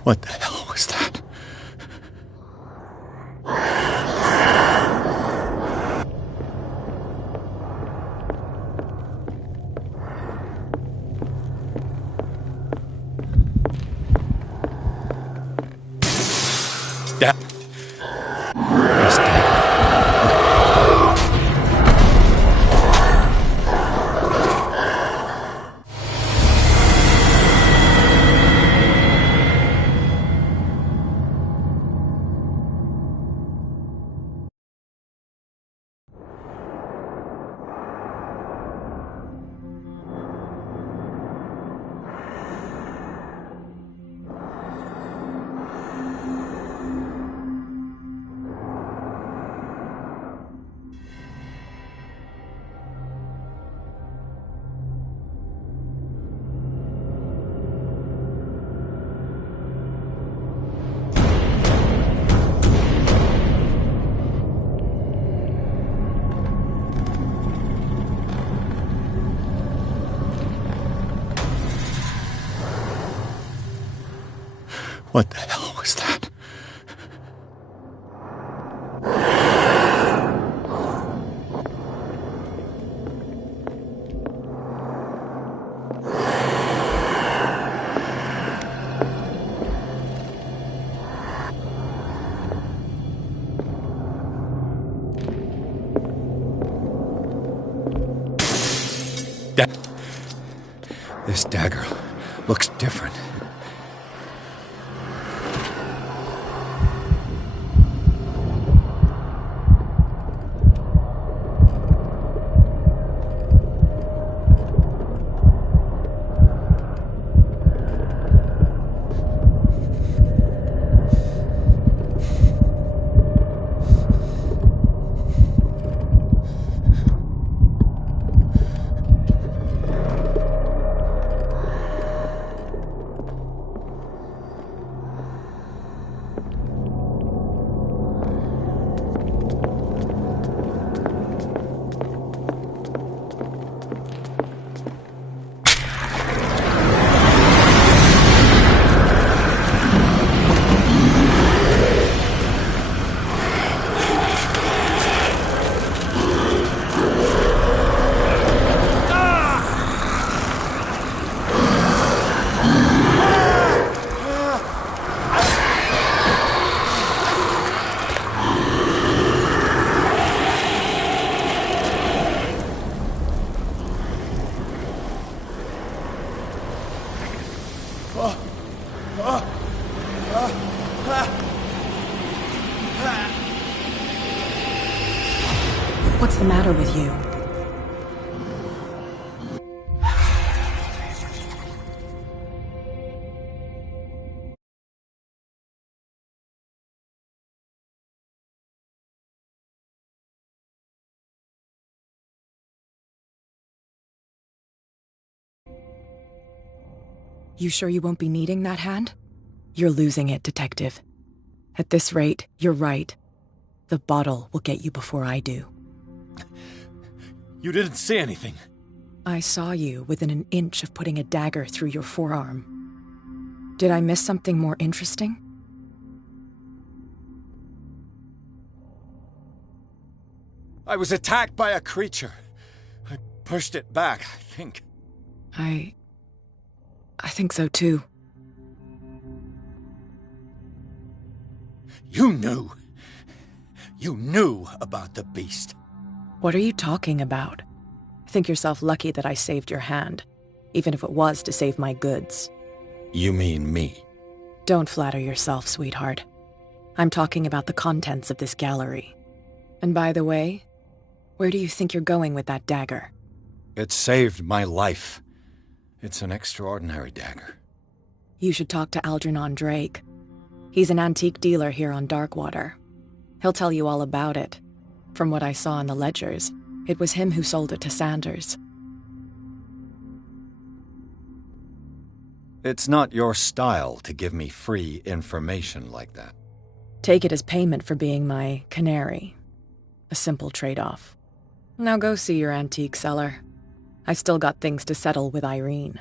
What the hell was that? Yeah. This dagger. What the hell was that? This dagger looks different. What's the matter with you? You sure you won't be needing that hand? You're losing it, Detective. At this rate, you're right. The bottle will get you before I do. You didn't see anything. I saw you within an inch of putting a dagger through your forearm. Did I miss something more interesting? I was attacked by a creature. I pushed it back, I think. I think so too. You knew. You knew about the beast. What are you talking about? Think yourself lucky that I saved your hand, even if it was to save my goods. You mean me? Don't flatter yourself, sweetheart. I'm talking about the contents of this gallery. And by the way, where do you think you're going with that dagger? It saved my life. It's an extraordinary dagger. You should talk to Algernon Drake. He's an antique dealer here on Darkwater. He'll tell you all about it. From what I saw in the ledgers, it was him who sold it to Sanders. It's not your style to give me free information like that. Take it as payment for being my canary. A simple trade-off. Now go see your antique seller. I've still got things to settle with Irene.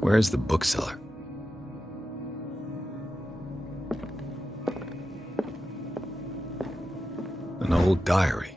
Where's the bookseller? An old diary.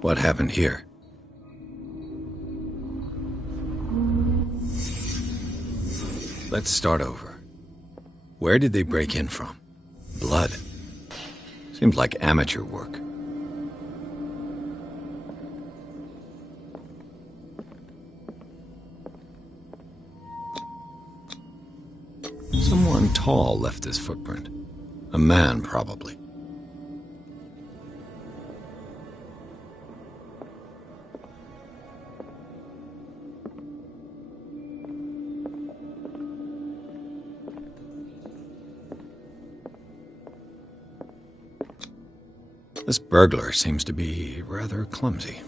What happened here? Let's start over. Where did they break in from? Blood. Seems like amateur work. Someone tall left this footprint. A man, probably. This burglar seems to be rather clumsy.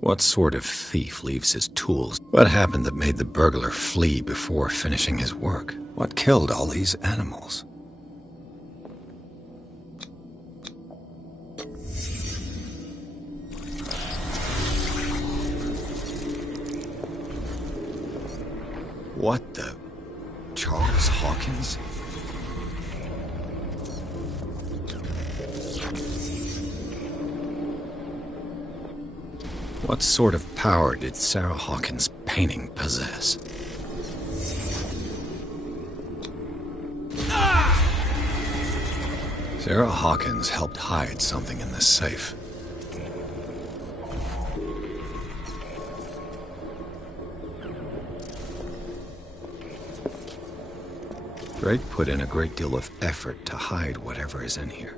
What sort of thief leaves his tools? What happened that made the burglar flee before finishing his work? What killed all these animals? What the... Charles Hawkins? What sort of power did Sarah Hawkins' painting possess? Sarah Hawkins helped hide something in this safe. Drake put in a great deal of effort to hide whatever is in here.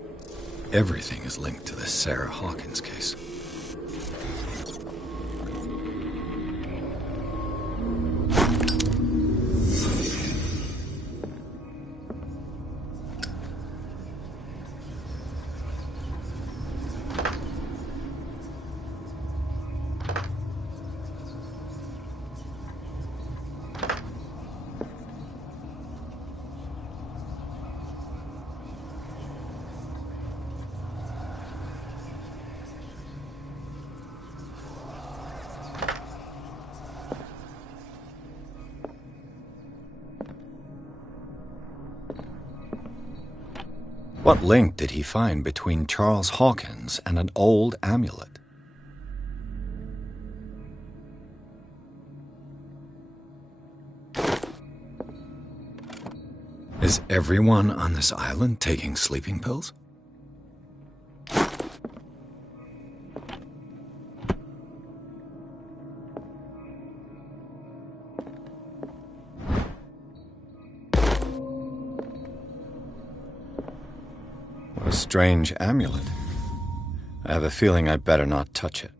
Everything is linked to the Sarah Hawkins case. What link did he find between Charles Hawkins and an old amulet? Is everyone on this island taking sleeping pills? A strange amulet. I have a feeling I'd better not touch it.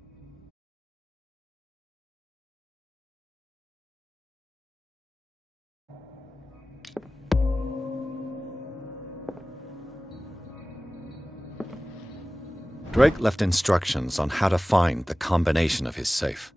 Drake left instructions on how to find the combination of his safe.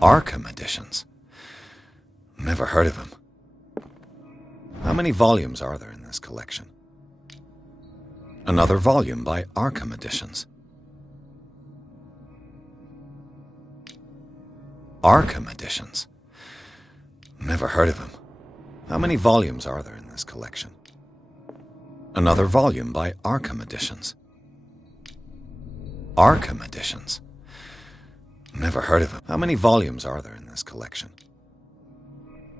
Arkham editions. Never heard of him. How many volumes are there in this collection? Another volume by Arkham Editions. Arkham Editions. Never heard of him. How many volumes are there in this collection? Another volume by Arkham Editions. Arkham Editions. Never heard of him. How many volumes are there in this collection?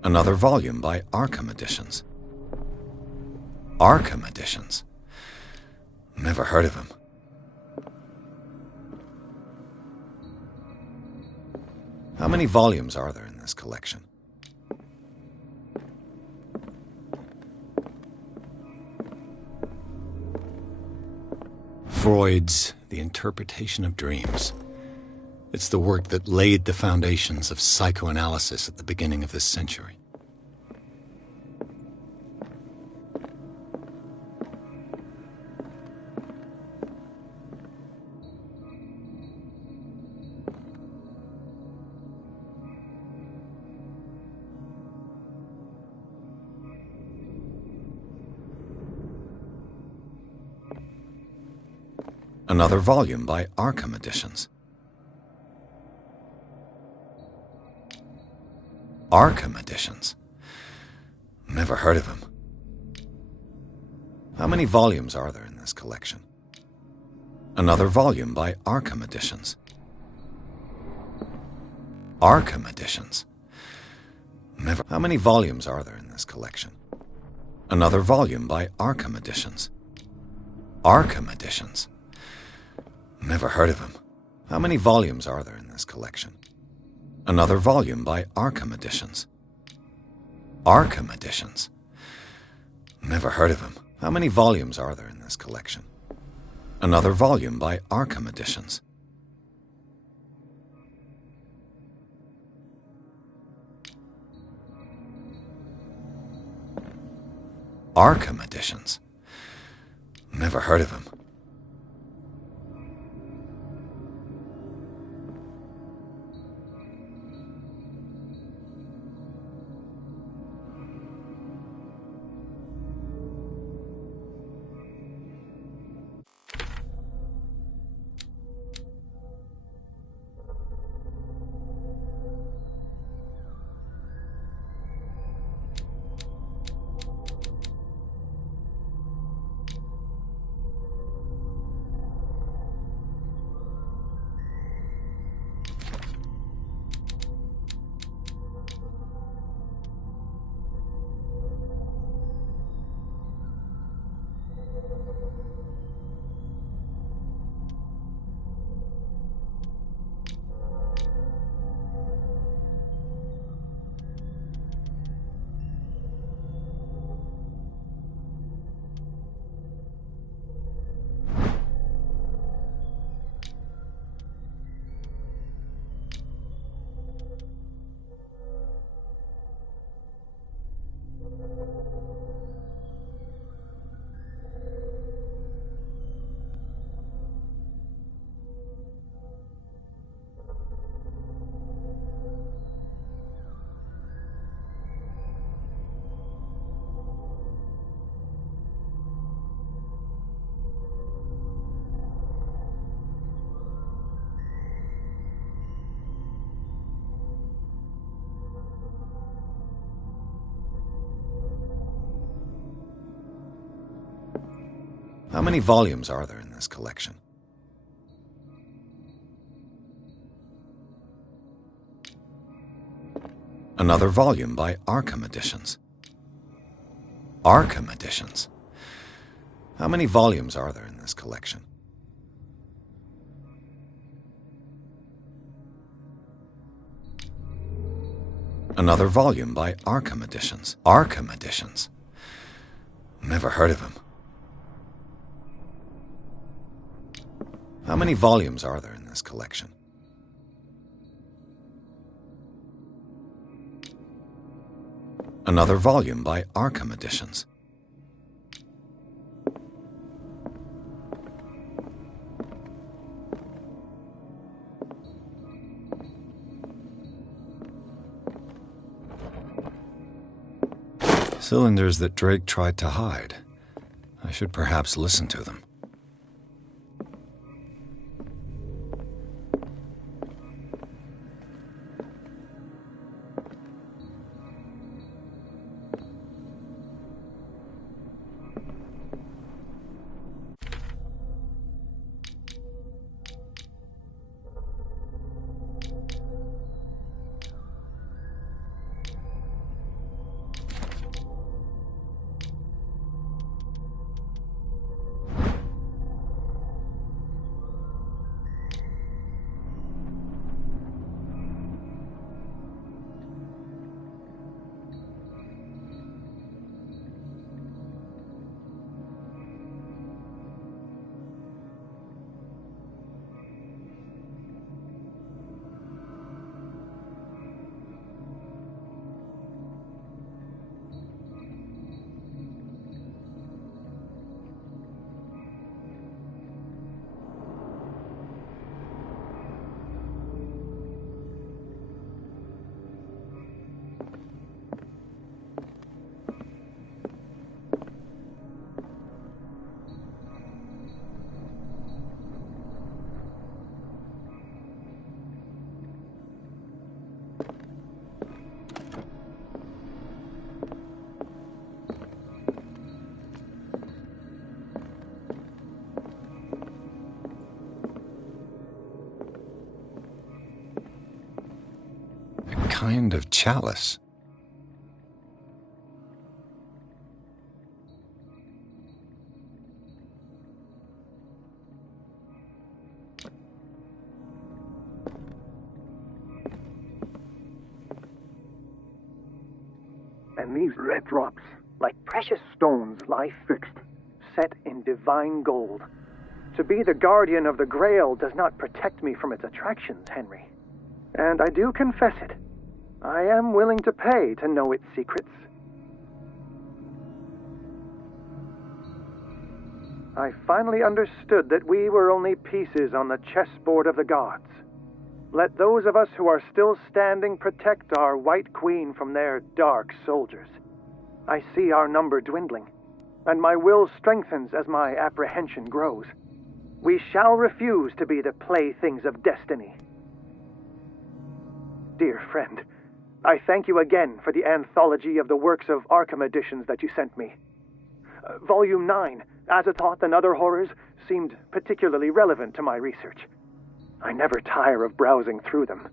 Another volume by Arkham Editions. Arkham Editions. Never heard of him. How many volumes are there in this collection? Freud's The Interpretation of Dreams. It's the work that laid the foundations of psychoanalysis at the beginning of this century. Another volume by Arkham Editions. Arkham Editions. Never heard of him. How many volumes are there in this collection? Another volume by Arkham Editions. Arkham Editions. Never. How many volumes are there in this collection? Another volume by Arkham Editions. Arkham Editions. Never heard of him. How many volumes are there in this collection? Another volume by Arkham Editions. Arkham Editions. Never heard of him. How many volumes are there in this collection? Another volume by Arkham Editions. Arkham Editions. Never heard of him. How many volumes are there in this collection? Another volume by Arkham Editions. Arkham Editions. How many volumes are there in this collection? Another volume by Arkham Editions. Arkham Editions. Never heard of him. How many volumes are there in this collection? Another volume by Arkham Editions. cylinders that Drake tried to hide. I should perhaps listen to them. Kind of chalice. And these red drops, like precious stones, lie fixed, set in divine gold. To be the guardian of the Grail does not protect me from its attractions, Henry. And I do confess it. I am willing to pay to know its secrets. I finally understood that we were only pieces on the chessboard of the gods. Let those of us who are still standing protect our White Queen from their dark soldiers. I see our number dwindling, and my will strengthens as my apprehension grows. We shall refuse to be the playthings of destiny. Dear friend, I thank you again for the anthology of the works of Arkham editions that you sent me. Volume 9, Azathoth and Other Horrors, seemed particularly relevant to my research. I never tire of browsing through them.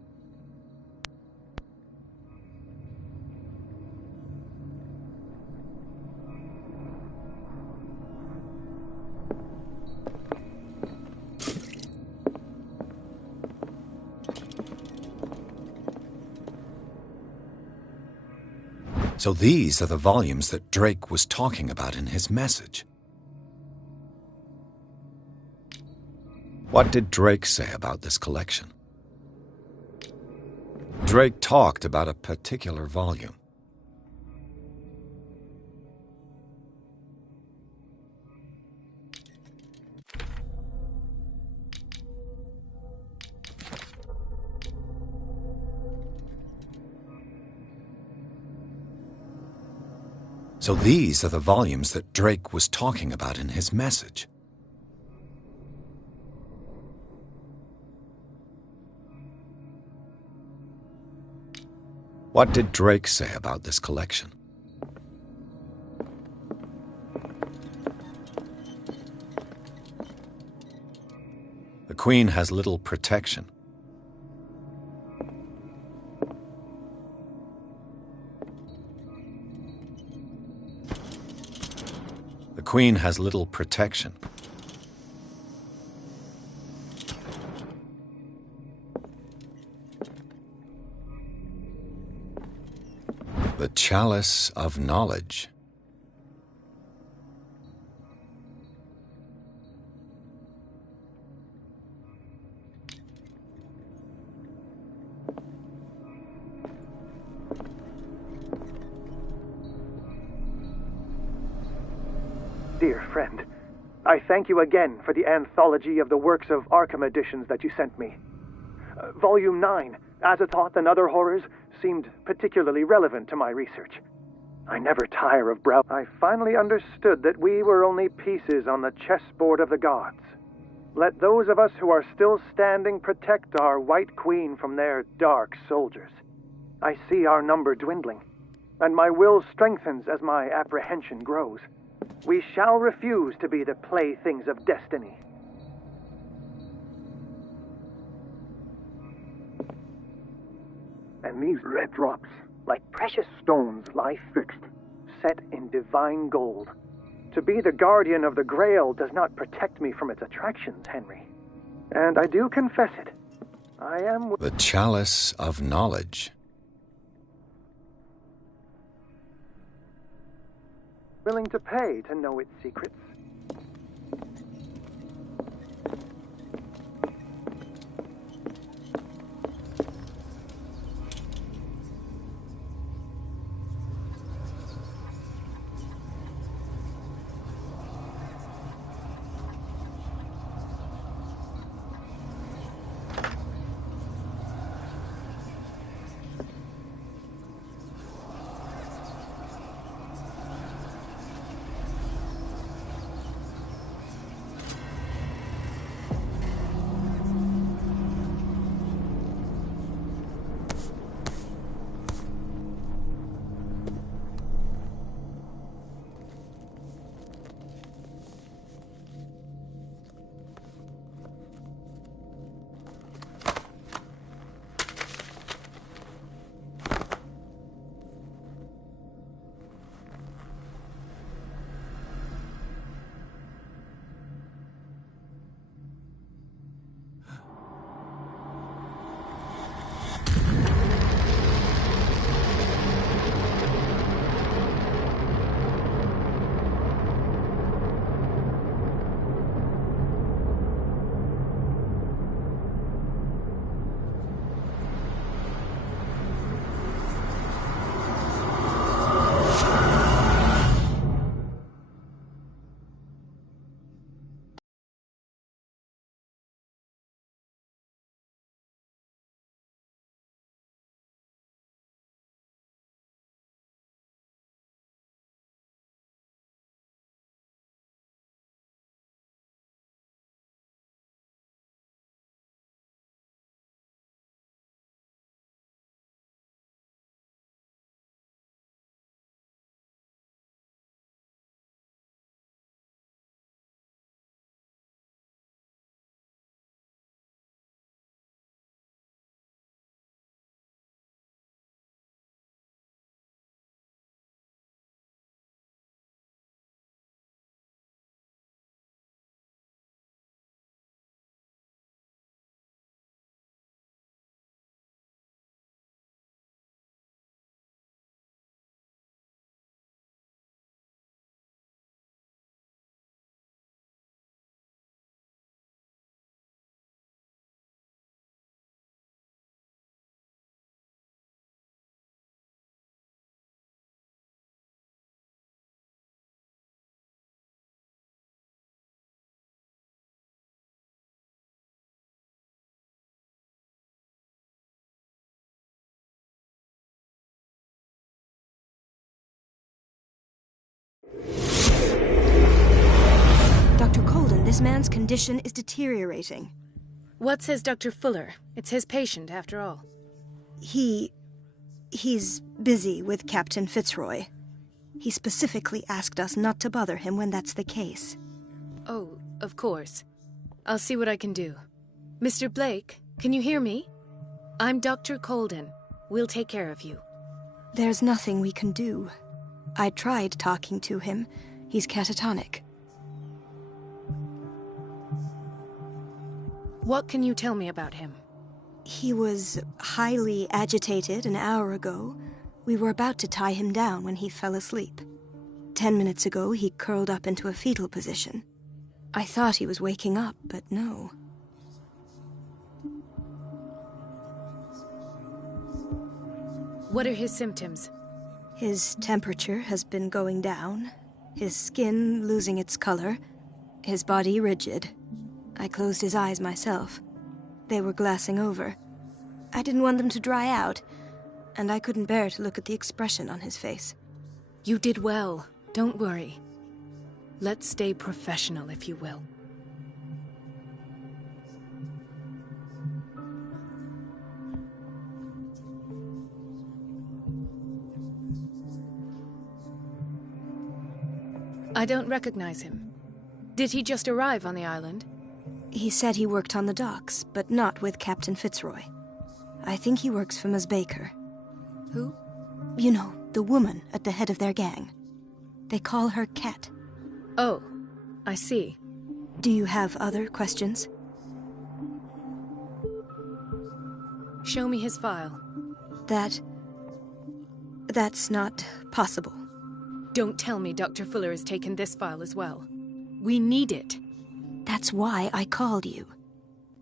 So these are the volumes that Drake was talking about in his message. What did Drake say about this collection? Drake talked about a particular volume. So these are the volumes that Drake was talking about in his message. What did Drake say about this collection? The Queen has little protection. The Queen has little protection. The Chalice of Knowledge. Dear friend, I thank you again for the anthology of the works of Arkham editions that you sent me. Volume 9, Azathoth and Other Horrors, seemed particularly relevant to my research. I never tire of brow. I finally understood that we were only pieces on the chessboard of the gods. Let those of us who are still standing protect our White Queen from their dark soldiers. I see our number dwindling, and my will strengthens as my apprehension grows. We shall refuse to be the playthings of destiny. And these red drops, like precious stones, lie fixed, set in divine gold. To be the guardian of the Grail does not protect me from its attractions, Henry. And I do confess it. I am... The Chalice of Knowledge. willing to pay to know its secrets. Dr. Colden, this man's condition is deteriorating. What says Dr. Fuller? It's his patient, after all. He's busy with Captain Fitzroy. He specifically asked us not to bother him when that's the case. Oh, of course. I'll see what I can do. Mr. Blake, can you hear me? I'm Dr. Colden. We'll take care of you. There's nothing we can do. I tried talking to him. He's catatonic. What can you tell me about him? He was highly agitated an hour ago. We were about to tie him down when he fell asleep. 10 minutes ago, he curled up into a fetal position. I thought he was waking up, but no. What are his symptoms? His temperature has been going down, his skin losing its color, his body rigid. I closed his eyes myself. They were glassing over. I didn't want them to dry out, and I couldn't bear to look at the expression on his face. You did well. Don't worry. Let's stay professional, if you will. I don't recognize him. Did he just arrive on the island? He said he worked on the docks, but not with Captain Fitzroy. I think he works for Ms. Baker. Who? You know, the woman at the head of their gang. They call her Cat. Oh, I see. Do you have other questions? Show me his file. That's not possible. Don't tell me Dr. Fuller has taken this file as well. We need it. That's why I called you.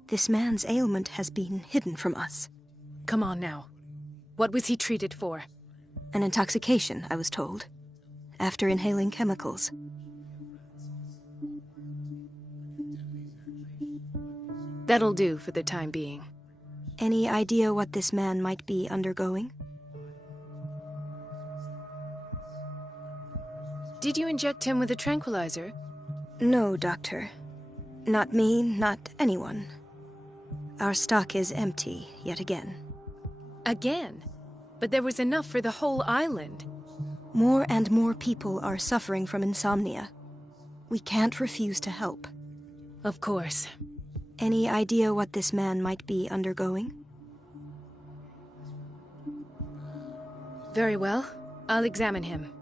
This man's ailment has been hidden from us. Come on now. What was he treated for? An intoxication, I was told. After inhaling chemicals. That'll do for the time being. Any idea what this man might be undergoing? Did you inject him with a tranquilizer? No, Doctor. Not me, not anyone. Our stock is empty, yet again. Again? But there was enough for the whole island. More and more people are suffering from insomnia. We can't refuse to help. Of course. Any idea what this man might be undergoing? Very well. I'll examine him.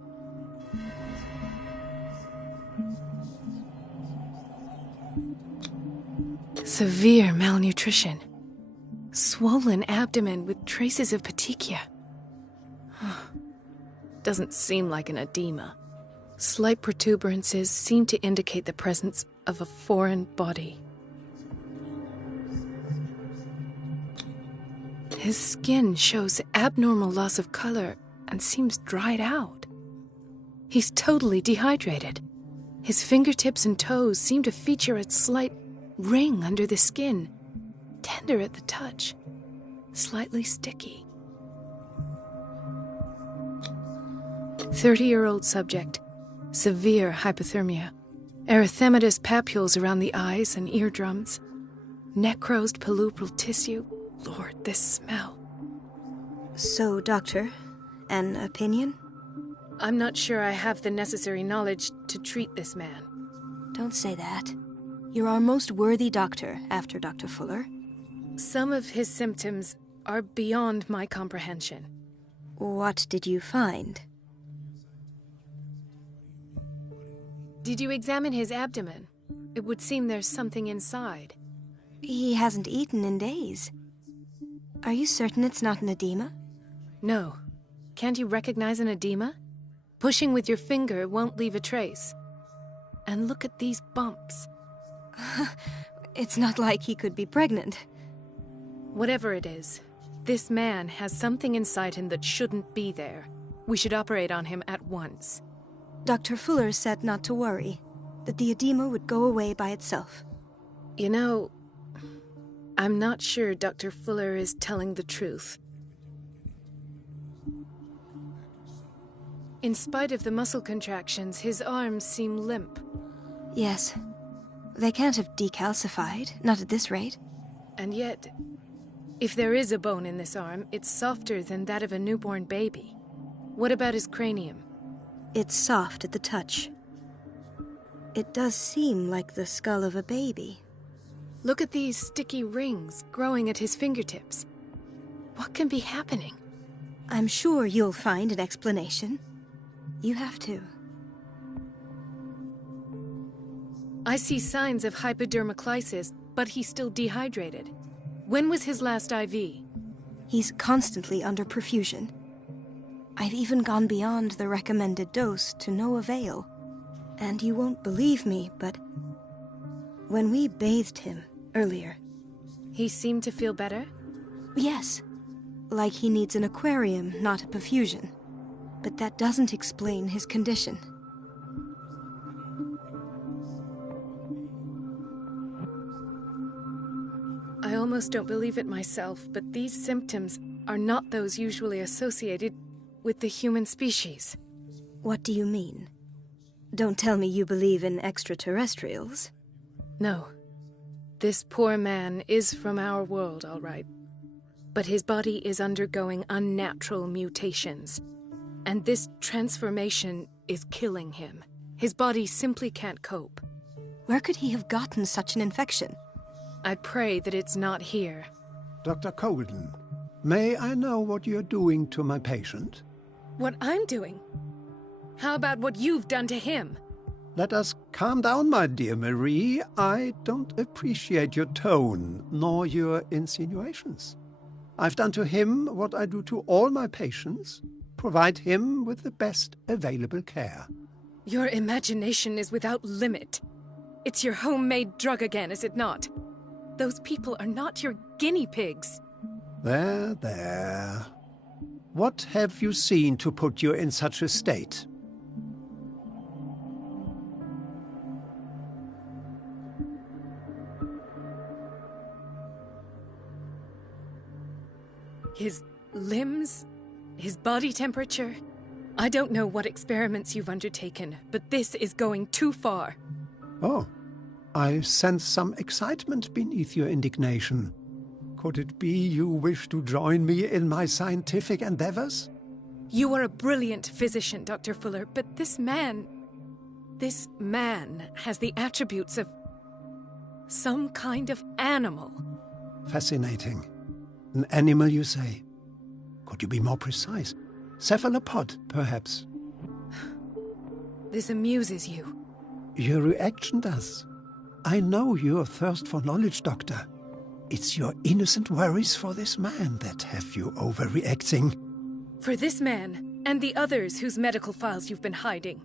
Severe malnutrition. Swollen abdomen with traces of petechia. Doesn't seem like an edema. Slight protuberances seem to indicate the presence of a foreign body. His skin shows abnormal loss of color and seems dried out. He's totally dehydrated. His fingertips and toes seem to feature a slight ring under the skin, tender at the touch, slightly sticky. 30-year-old subject, severe hypothermia, erythematous papules around the eyes and eardrums, necrosed palpebral tissue. Lord, this smell. So, Doctor, an opinion? I'm not sure I have the necessary knowledge to treat this man. Don't say that. You're our most worthy doctor after Dr. Fuller. Some of his symptoms are beyond my comprehension. What did you find? Did you examine his abdomen? It would seem there's something inside. He hasn't eaten in days. Are you certain it's not an edema? No. Can't you recognize an edema? Pushing with your finger won't leave a trace. And look at these bumps. It's not like he could be pregnant. Whatever it is, this man has something inside him that shouldn't be there. We should operate on him at once. Dr. Fuller said not to worry, that the edema would go away by itself. You know, I'm not sure Dr. Fuller is telling the truth. In spite of the muscle contractions, his arms seem limp. Yes. They can't have decalcified, not at this rate. And yet, if there is a bone in this arm, it's softer than that of a newborn baby. What about his cranium? It's soft at the touch. It does seem like the skull of a baby. Look at these sticky rings growing at his fingertips. What can be happening? I'm sure you'll find an explanation. You have to. I see signs of hypodermoclysis, but he's still dehydrated. When was his last IV? He's constantly under perfusion. I've even gone beyond the recommended dose to no avail. And you won't believe me, but when we bathed him earlier... He seemed to feel better? Yes. Like he needs an aquarium, not a perfusion. But that doesn't explain his condition. I almost don't believe it myself, but these symptoms are not those usually associated with the human species. What do you mean? Don't tell me you believe in extraterrestrials. No. This poor man is from our world, all right. But his body is undergoing unnatural mutations. And this transformation is killing him. His body simply can't cope. Where could he have gotten such an infection? I pray that it's not here. Dr. Colden, may I know what you're doing to my patient? What I'm doing? How about what you've done to him? Let us calm down, my dear Marie. I don't appreciate your tone, nor your insinuations. I've done to him what I do to all my patients. Provide him with the best available care. Your imagination is without limit. It's your homemade drug again, is it not? Those people are not your guinea pigs. There, there. What have you seen to put you in such a state? His limbs? His body temperature? I don't know what experiments you've undertaken, but this is going too far. Oh, I sense some excitement beneath your indignation. Could it be you wish to join me in my scientific endeavors? You are a brilliant physician, Dr. Fuller, but this man has the attributes of some kind of animal. Fascinating. An animal, you say? Could you be more precise? Cephalopod, perhaps? This amuses you. Your reaction does. I know your thirst for knowledge, Doctor. It's your innocent worries for this man that have you overreacting. For this man, and the others whose medical files you've been hiding.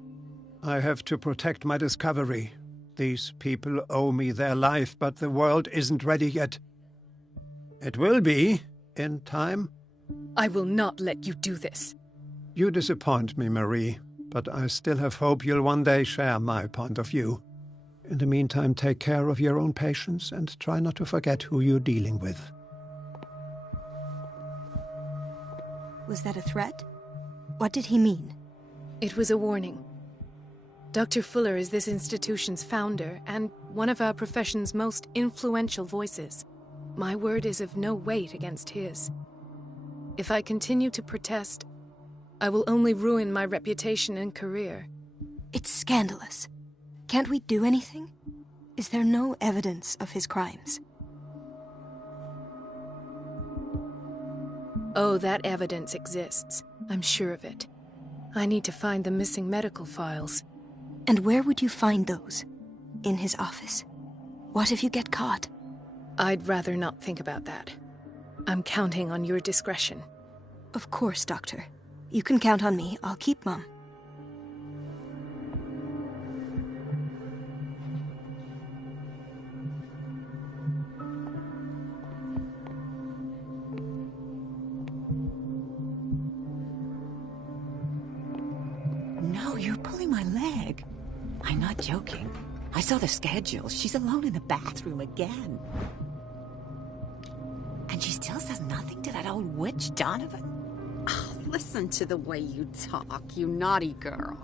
I have to protect my discovery. These people owe me their life, but the world isn't ready yet. It will be, in time. I will not let you do this. You disappoint me, Marie, but I still have hope you'll one day share my point of view. In the meantime, take care of your own patients and try not to forget who you're dealing with. Was that a threat? What did he mean? It was a warning. Dr. Fuller is this institution's founder and one of our profession's most influential voices. My word is of no weight against his. If I continue to protest, I will only ruin my reputation and career. It's scandalous. Can't we do anything? Is there no evidence of his crimes? Oh, that evidence exists. I'm sure of it. I need to find the missing medical files. And where would you find those? In his office? What if you get caught? I'd rather not think about that. I'm counting on your discretion. Of course, Doctor. You can count on me. I'll keep Mum. No, you're pulling my leg. I'm not joking. I saw the schedule. She's alone in the bathroom again. And she still says nothing to that old witch, Donovan? Oh, listen to the way you talk, you naughty girl.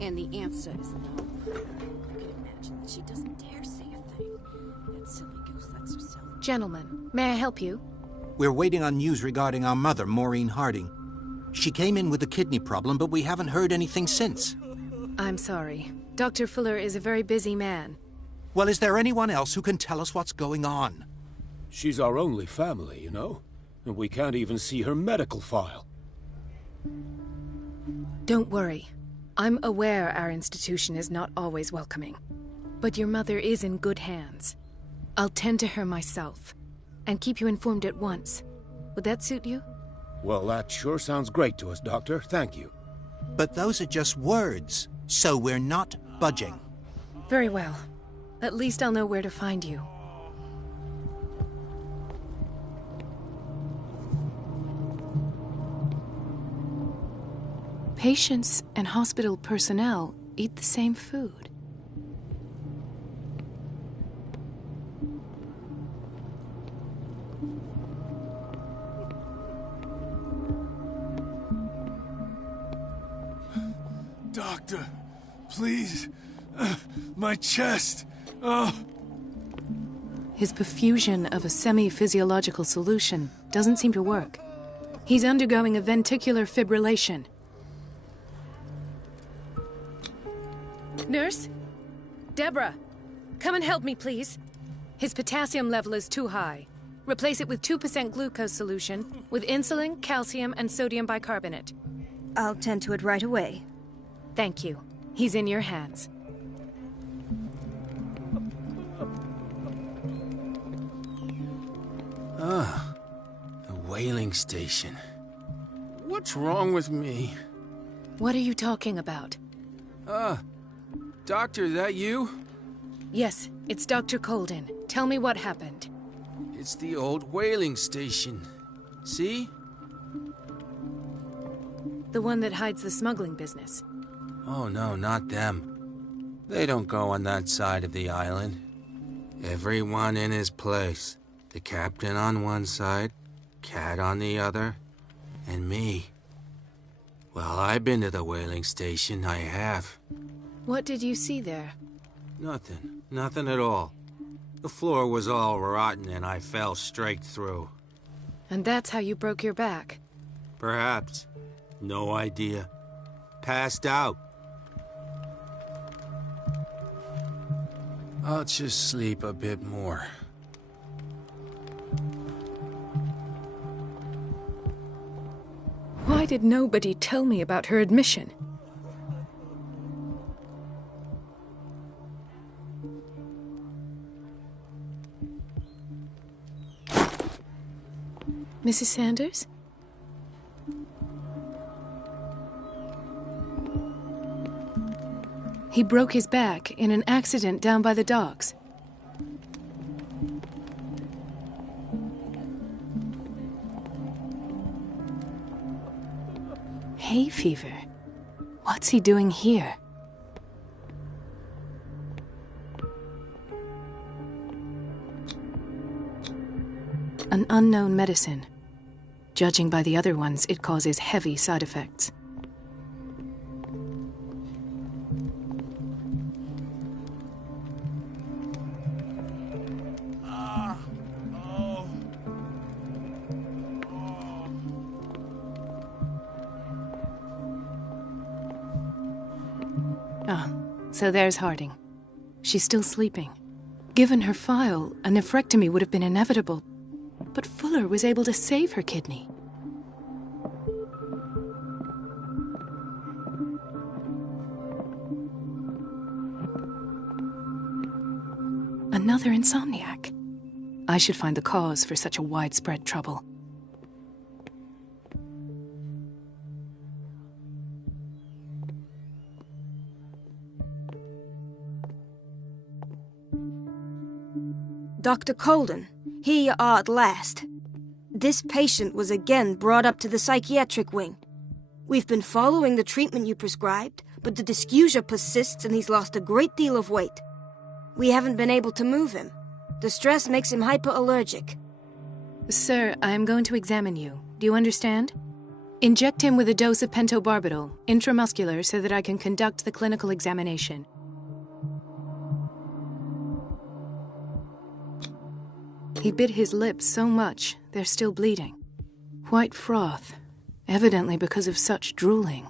And the answer is no. I can imagine that she doesn't dare say a thing. That silly goose lets herself... Gentlemen, may I help you? We're waiting on news regarding our mother, Maureen Harding. She came in with a kidney problem, but we haven't heard anything since. I'm sorry. Dr. Fuller is a very busy man. Well, is there anyone else who can tell us what's going on? She's our only family, you know? And we can't even see her medical file. Don't worry. I'm aware our institution is not always welcoming. But your mother is in good hands. I'll tend to her myself, and keep you informed at once. Would that suit you? Well, that sure sounds great to us, Doctor. Thank you. But those are just words, so we're not budging. Very well. At least I'll know where to find you. Patients and hospital personnel eat the same food. Doctor, please. My chest. Oh. His perfusion of a semi-physiological solution doesn't seem to work. He's undergoing a ventricular fibrillation. Nurse? Deborah, come and help me, please. His potassium level is too high. Replace it with 2% glucose solution with insulin, calcium, and sodium bicarbonate. I'll tend to it right away. Thank you. He's in your hands. Ah, the whaling station. What's wrong with me? What are you talking about? Doctor, that you? Yes, it's Dr. Colden. Tell me what happened. It's the old whaling station. See? The one that hides the smuggling business. Oh no, not them. They don't go on that side of the island. Everyone in his place. The captain on one side, Cat on the other, and me. Well, I've been to the whaling station, I have. What did you see there? Nothing. Nothing at all. The floor was all rotten and I fell straight through. And that's how you broke your back? Perhaps. No idea. Passed out. I'll just sleep a bit more. Why did nobody tell me about her admission? Mrs. Sanders? He broke his back in an accident down by the docks. Hay fever? What's he doing here? An unknown medicine. Judging by the other ones, it causes heavy side effects. So there's Harding. She's still sleeping. Given her file, a nephrectomy would have been inevitable, but Fuller was able to save her kidney. Another insomniac. I should find the cause for such a widespread trouble. Dr. Colden, here you are at last. This patient was again brought up to the psychiatric wing. We've been following the treatment you prescribed, but the dysgeusia persists and he's lost a great deal of weight. We haven't been able to move him. The stress makes him hyperallergic. Sir, I am going to examine you. Do you understand? Inject him with a dose of pentobarbital, intramuscular, so that I can conduct the clinical examination. He bit his lips so much, they're still bleeding. White froth, evidently because of such drooling.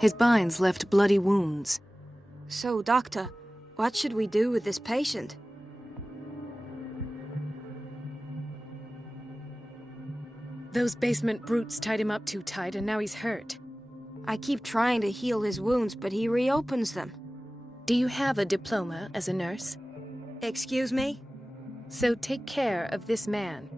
His binds left bloody wounds. So, Doctor, what should we do with this patient? Those basement brutes tied him up too tight and now he's hurt. I keep trying to heal his wounds, but he reopens them. Do you have a diploma as a nurse? Excuse me? So take care of this man.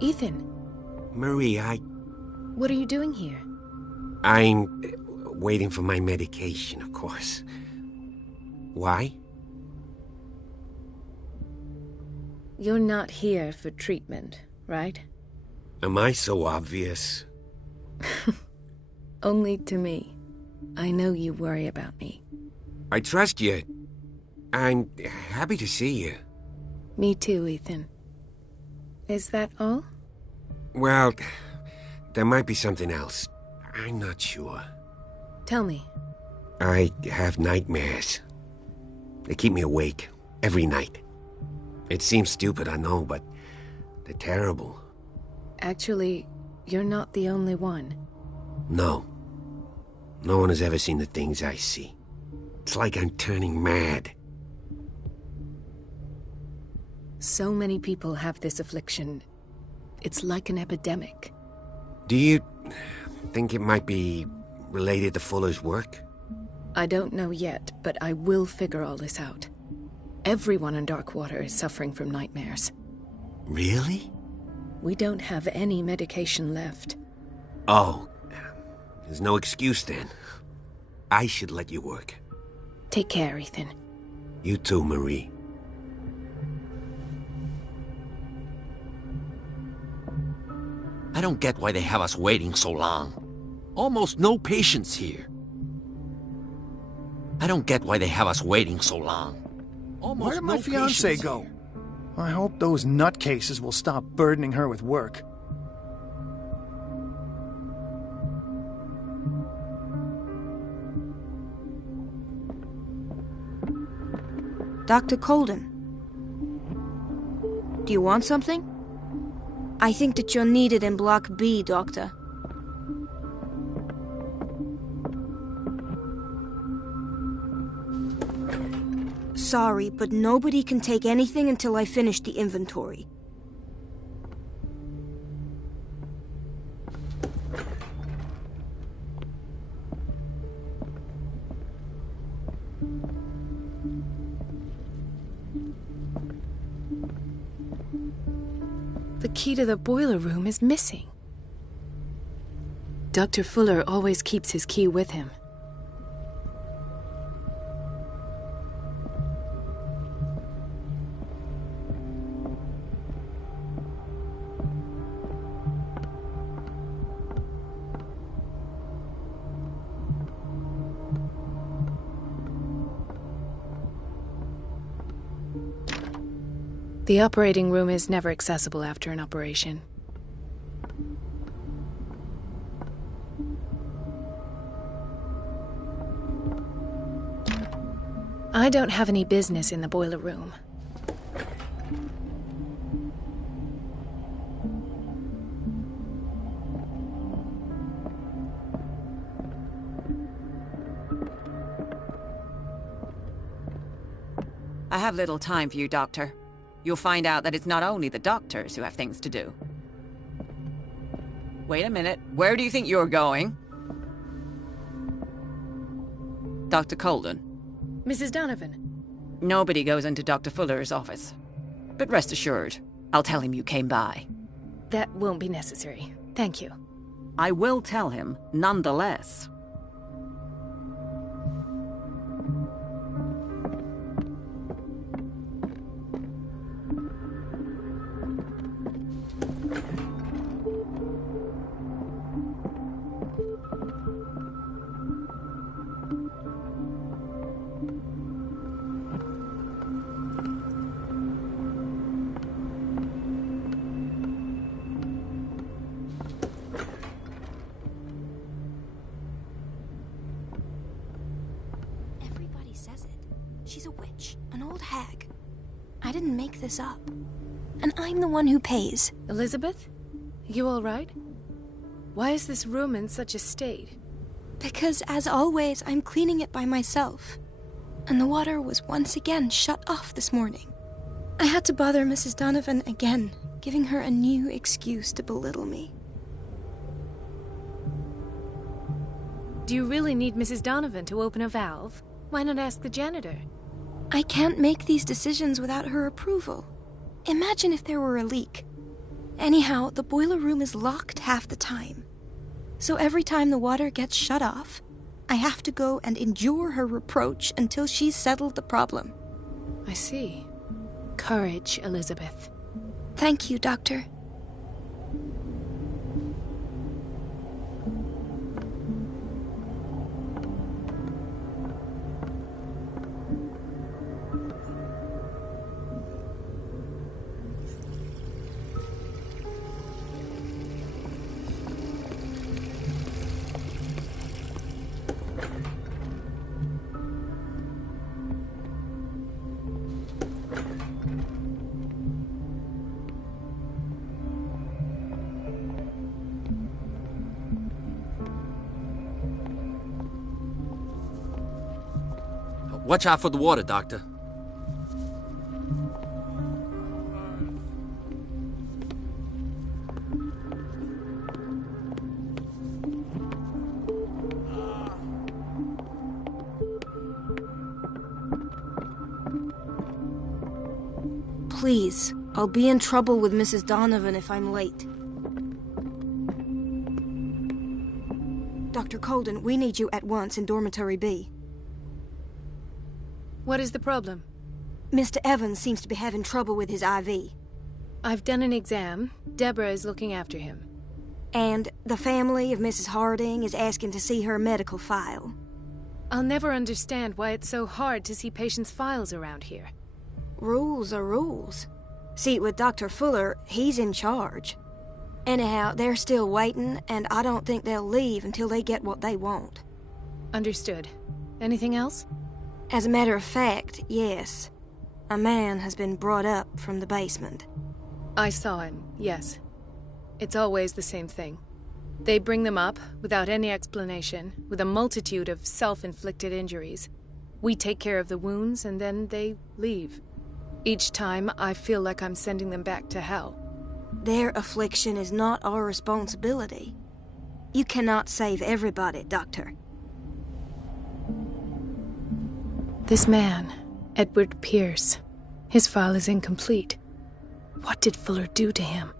Ethan, Marie, what are you doing here? I'm waiting for my medication, of course. Why? You're not here for treatment, right? Am I so obvious? Only to me. I know you worry about me. I trust you. I'm happy to see you. Me too, Ethan. Is that all? Well, there might be something else. I'm not sure. Tell me. I have nightmares. They keep me awake every night. It seems stupid, I know, but they're terrible. Actually, you're not the only one. No. No one has ever seen the things I see. It's like I'm turning mad. So many people have this affliction. It's like an epidemic. Do you think it might be related to Fuller's work? I don't know yet, but I will figure all this out. Everyone in Darkwater is suffering from nightmares. Really? We don't have any medication left. Oh, there's no excuse then. I should let you work. Take care, Ethan. You too, Marie. I don't get why they have us waiting so long. Almost no patients here. I don't get why they have us waiting so long. Where did my fiancée go? I hope those nutcases will stop burdening her with work. Dr. Colden. Do you want something? I think that you're needed in Block B, Doctor. Sorry, but nobody can take anything until I finish the inventory. The key to the boiler room is missing. Dr. Fuller always keeps his key with him. The operating room is never accessible after an operation. I don't have any business in the boiler room. I have little time for you, Doctor. You'll find out that it's not only the doctors who have things to do. Wait a minute. Where do you think you're going? Dr. Colden. Mrs. Donovan. Nobody goes into Dr. Fuller's office. But rest assured, I'll tell him you came by. That won't be necessary. Thank you. I will tell him, nonetheless. She's a witch, an old hag. I didn't make this up. And I'm the one who pays. Elizabeth? You all right? Why is this room in such a state? Because, as always, I'm cleaning it by myself. And the water was once again shut off this morning. I had to bother Mrs. Donovan again, giving her a new excuse to belittle me. Do you really need Mrs. Donovan to open a valve? Why not ask the janitor? I can't make these decisions without her approval. Imagine if there were a leak. Anyhow, the boiler room is locked half the time. So every time the water gets shut off, I have to go and endure her reproach until she's settled the problem. I see. Courage, Elizabeth. Thank you, Doctor. Watch out for the water, Doctor. Please, I'll be in trouble with Mrs. Donovan if I'm late. Dr. Colden, we need you at once in Dormitory B. What is the problem? Mr. Evans seems to be having trouble with his IV. I've done an exam. Deborah is looking after him. And the family of Mrs. Harding is asking to see her medical file. I'll never understand why it's so hard to see patients' files around here. Rules are rules. See, with Dr. Fuller, he's in charge. Anyhow, they're still waiting, and I don't think they'll leave until they get what they want. Understood. Anything else? As a matter of fact, yes. A man has been brought up from the basement. I saw him, yes. It's always the same thing. They bring them up, without any explanation, with a multitude of self-inflicted injuries. We take care of the wounds, and then they leave. Each time, I feel like I'm sending them back to hell. Their affliction is not our responsibility. You cannot save everybody, Doctor. This man, Edward Pierce, his file is incomplete. What did Fuller do to him?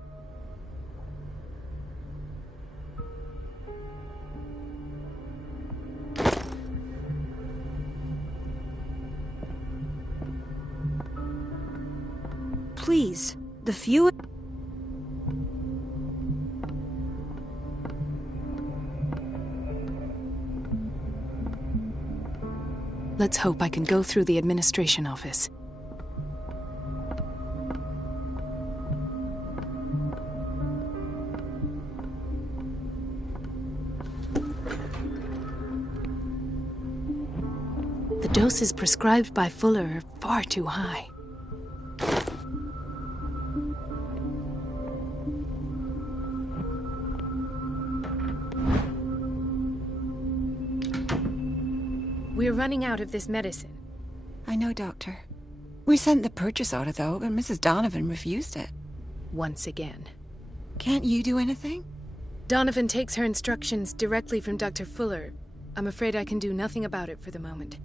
Please, the few... Let's hope I can go through the administration office. The doses prescribed by Fuller are far too high. We're running out of this medicine. I know, Doctor. We sent the purchase order, though, but Mrs. Donovan refused it. Once again. Can't you do anything? Donovan takes her instructions directly from Dr. Fuller. I'm afraid I can do nothing about it for the moment.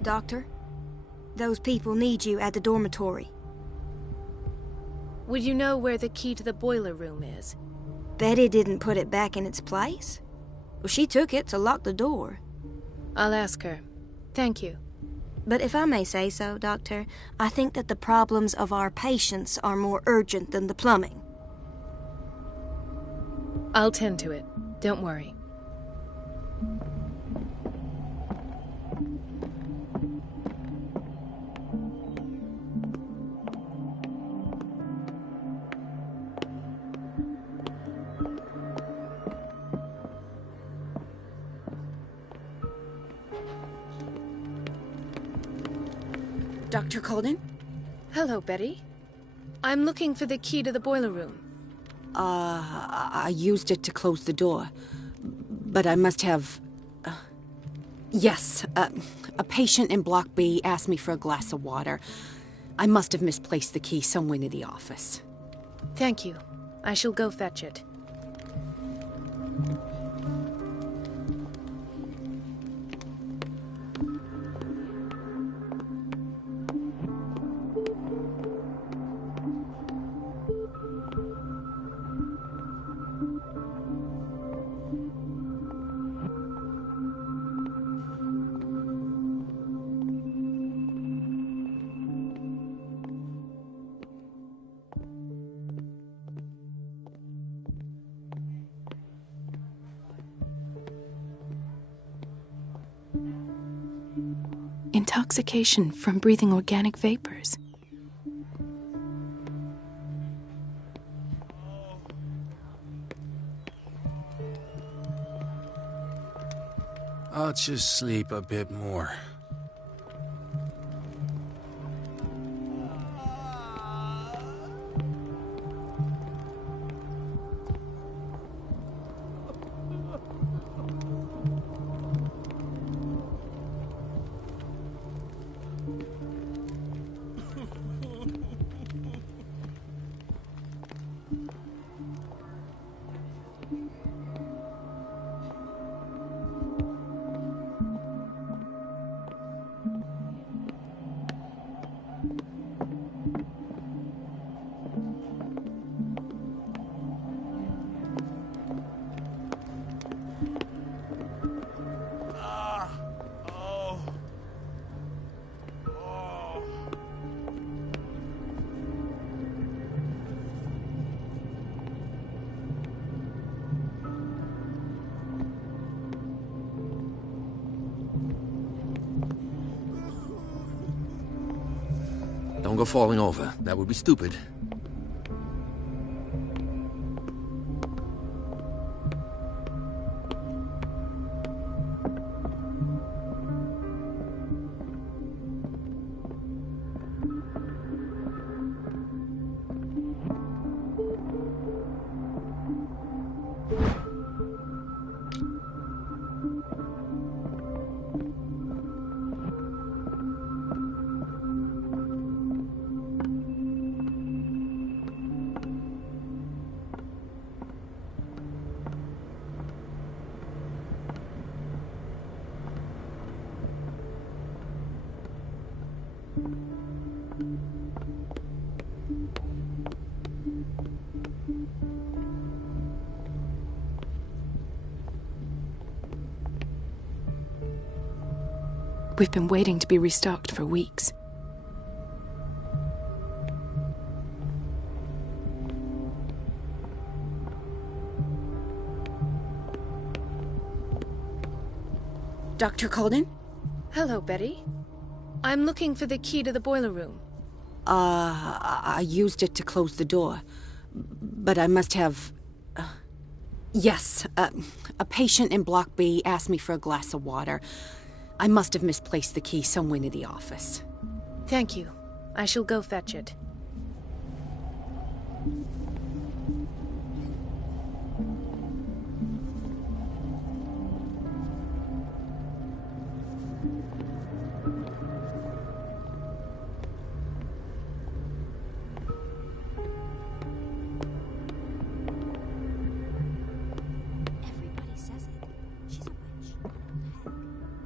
Doctor, those people need you at the dormitory. Would you know where the key to the boiler room is? Betty didn't put it back in its place. Well, she took it to lock the door. I'll ask her. Thank you. But if I may say so, Doctor, I think that the problems of our patients are more urgent than the plumbing. I'll tend to it. Don't worry. Dr. Colden? Hello, Betty. I'm looking for the key to the boiler room. I used it to close the door. But I must have... yes, a patient in Block B asked me for a glass of water. I must have misplaced the key somewhere in the office. Thank you. I shall go fetch it. Intoxication from breathing organic vapors. I'll just sleep a bit more. Don't go falling over. That would be stupid. We've been waiting to be restocked for weeks. Dr. Colden? Hello, Betty. I'm looking for the key to the boiler room. I used it to close the door. But I must have... Yes, a patient in Block B asked me for a glass of water. I must have misplaced the key somewhere near the office. Thank you. I shall go fetch it. Everybody says it. She's a witch, an old hag.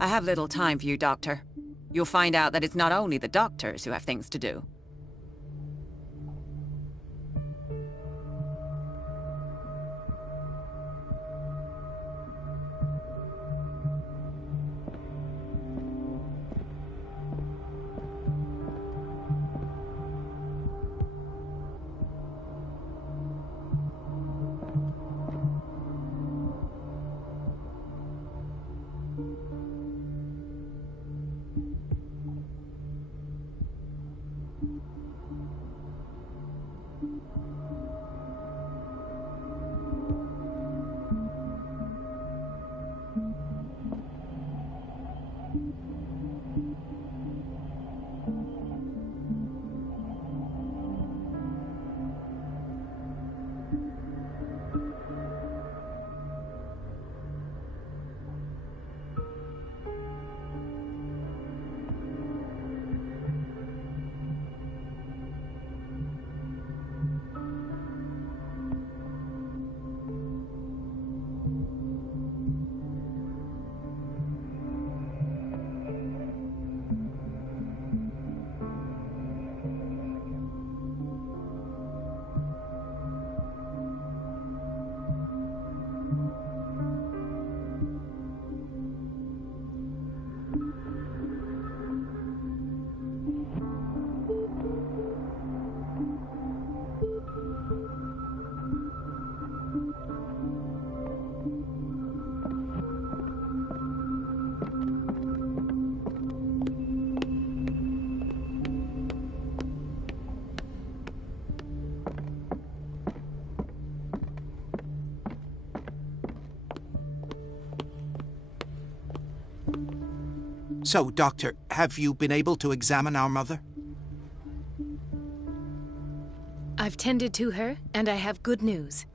I have little time for you, Doctor. You'll find out that it's not only the doctors who have things to do. So, Doctor, have you been able to examine our mother? I've tended to her, and I have good news.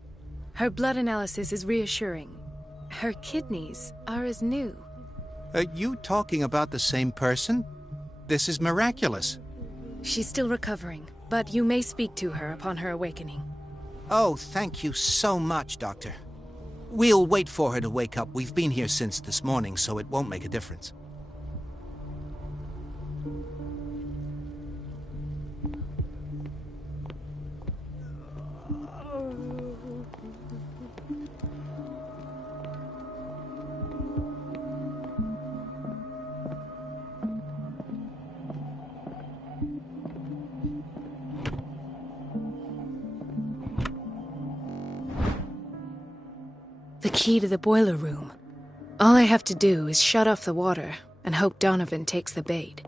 Her blood analysis is reassuring. Her kidneys are as new. Are you talking about the same person? This is miraculous. She's still recovering, but you may speak to her upon her awakening. Oh, thank you so much, Doctor. We'll wait for her to wake up. We've been here since this morning, so it won't make a difference. The key to the boiler room. All I have to do is shut off the water and hope Donovan takes the bait.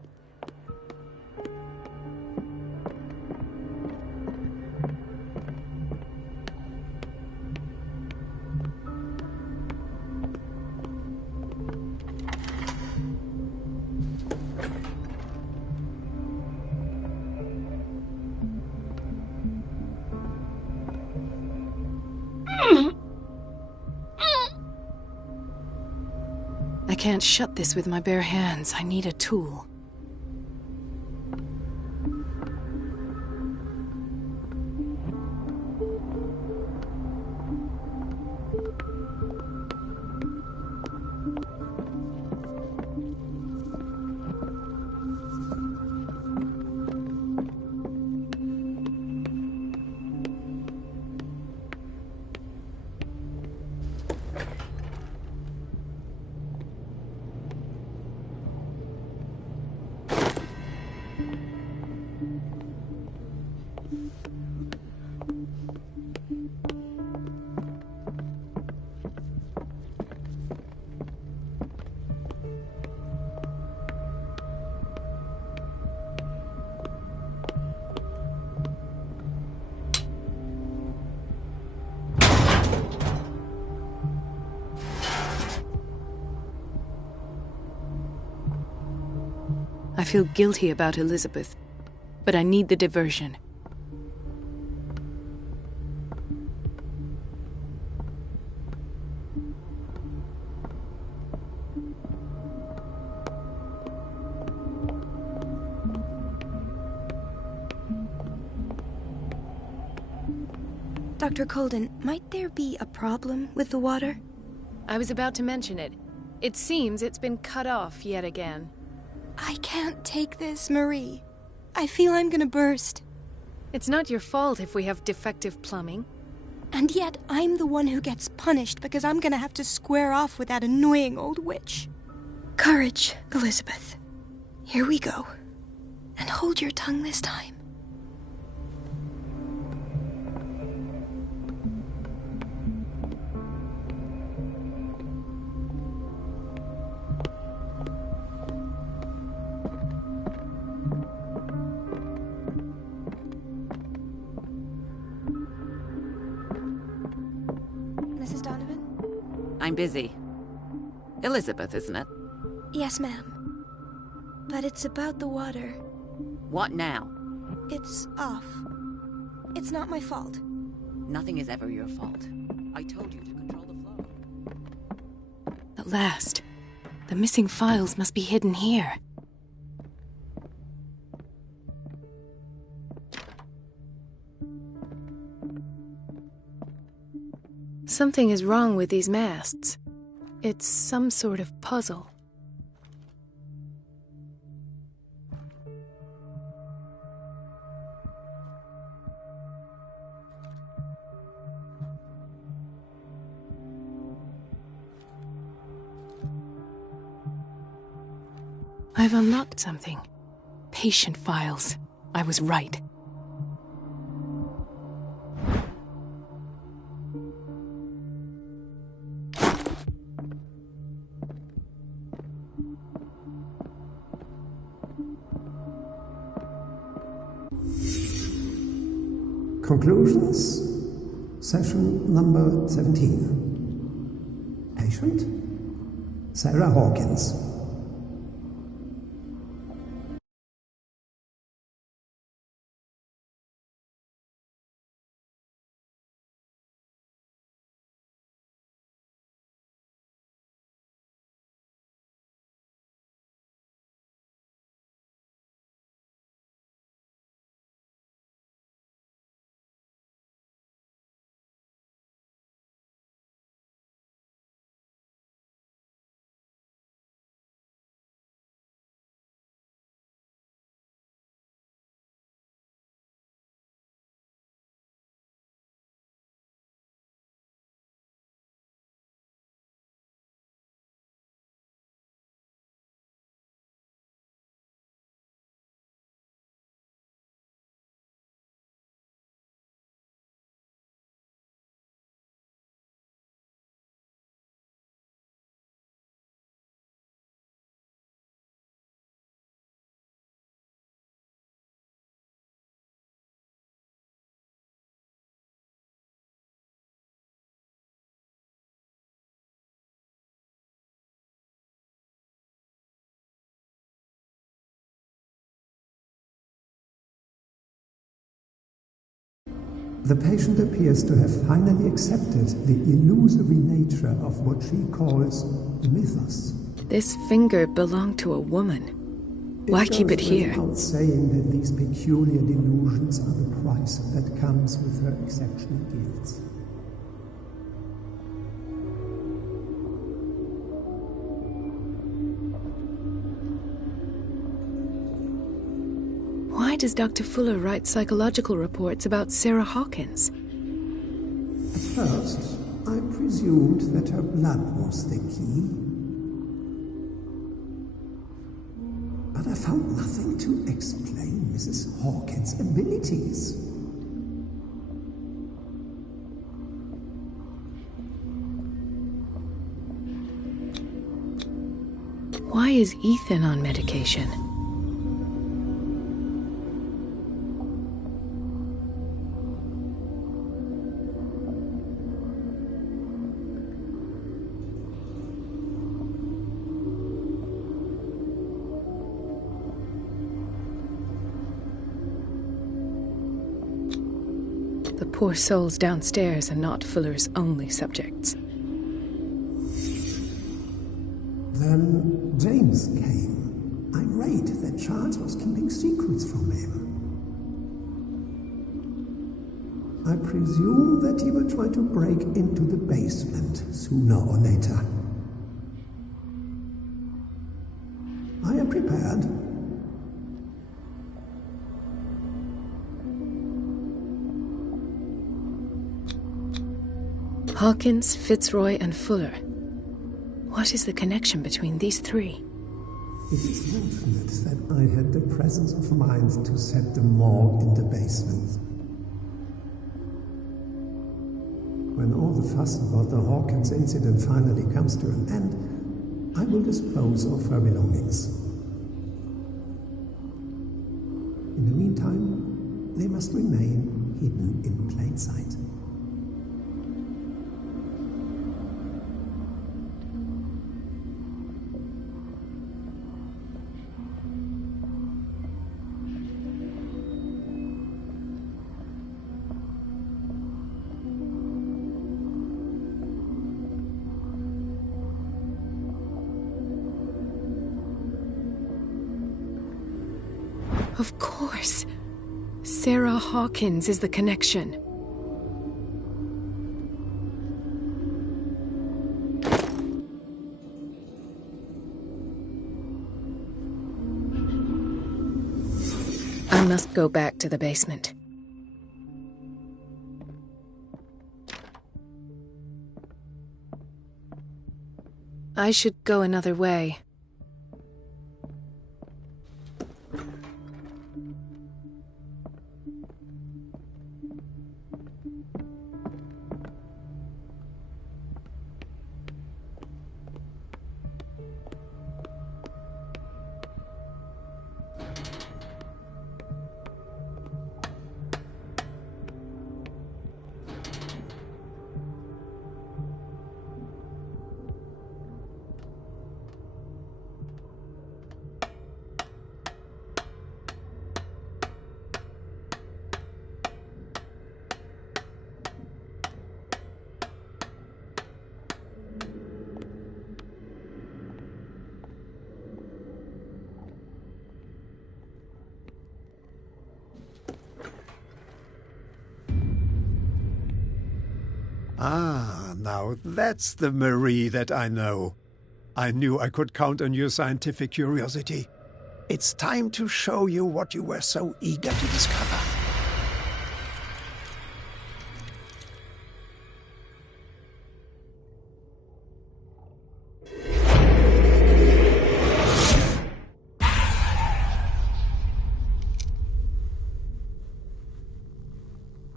I can't shut this with my bare hands. I need a tool. I feel guilty about Elizabeth, but I need the diversion. Dr. Colden, might there be a problem with the water? I was about to mention it. It seems it's been cut off yet again. I can't take this, Marie. I feel I'm gonna burst. It's not your fault if we have defective plumbing. And yet, I'm the one who gets punished because I'm gonna have to square off with that annoying old witch. Courage, Elizabeth. Here we go. And hold your tongue this time. I'm busy. Elizabeth, isn't it? Yes, ma'am. But it's about the water. What now? It's off. It's not my fault. Nothing is ever your fault. I told you to control the flow. At last. The missing files must be hidden here. Something is wrong with these masts. It's some sort of puzzle. I've unlocked something. Patient files. I was right. Conclusions. Session number 17. Patient? Sarah Hawkins. The patient appears to have finally accepted the illusory nature of what she calls mythos. This finger belonged to a woman. Why keep it here? Without saying that these peculiar delusions are the price that comes with her exceptional gifts. Why does Dr. Fuller write psychological reports about Sarah Hawkins? At first, I presumed that her blood was the key. But I found nothing to explain Mrs. Hawkins' abilities. Why is Ethan on medication? The poor souls downstairs are not Fuller's only subjects. Then James came, irate that Charles was keeping secrets from him. I presume that he will try to break into the basement sooner or later. I am prepared. Hawkins, Fitzroy, and Fuller. What is the connection between these three? It is fortunate that I had the presence of mind to set the morgue in the basement. When all the fuss about the Hawkins incident finally comes to an end, I will dispose of her belongings. In the meantime, they must remain hidden in plain sight. Of course. Sarah Hawkins is the connection. I must go back to the basement. I should go another way. Ah, now that's the Marie that I know. I knew I could count on your scientific curiosity. It's time to show you what you were so eager to discover.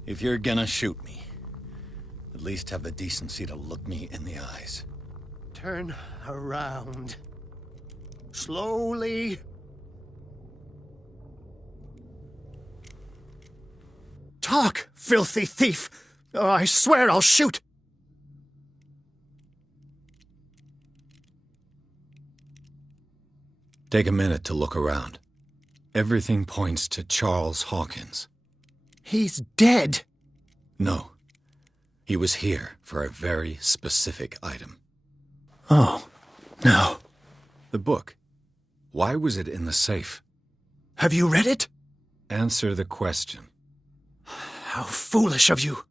If you're gonna shoot me, at least have the decency to look me in the eyes. Turn around. Slowly. Talk, filthy thief! Or I swear I'll shoot! Take a minute to look around. Everything points to Charles Hawkins. He's dead! No. He was here for a very specific item. Oh, no. The book. Why was it in the safe? Have you read it? Answer the question. How foolish of you.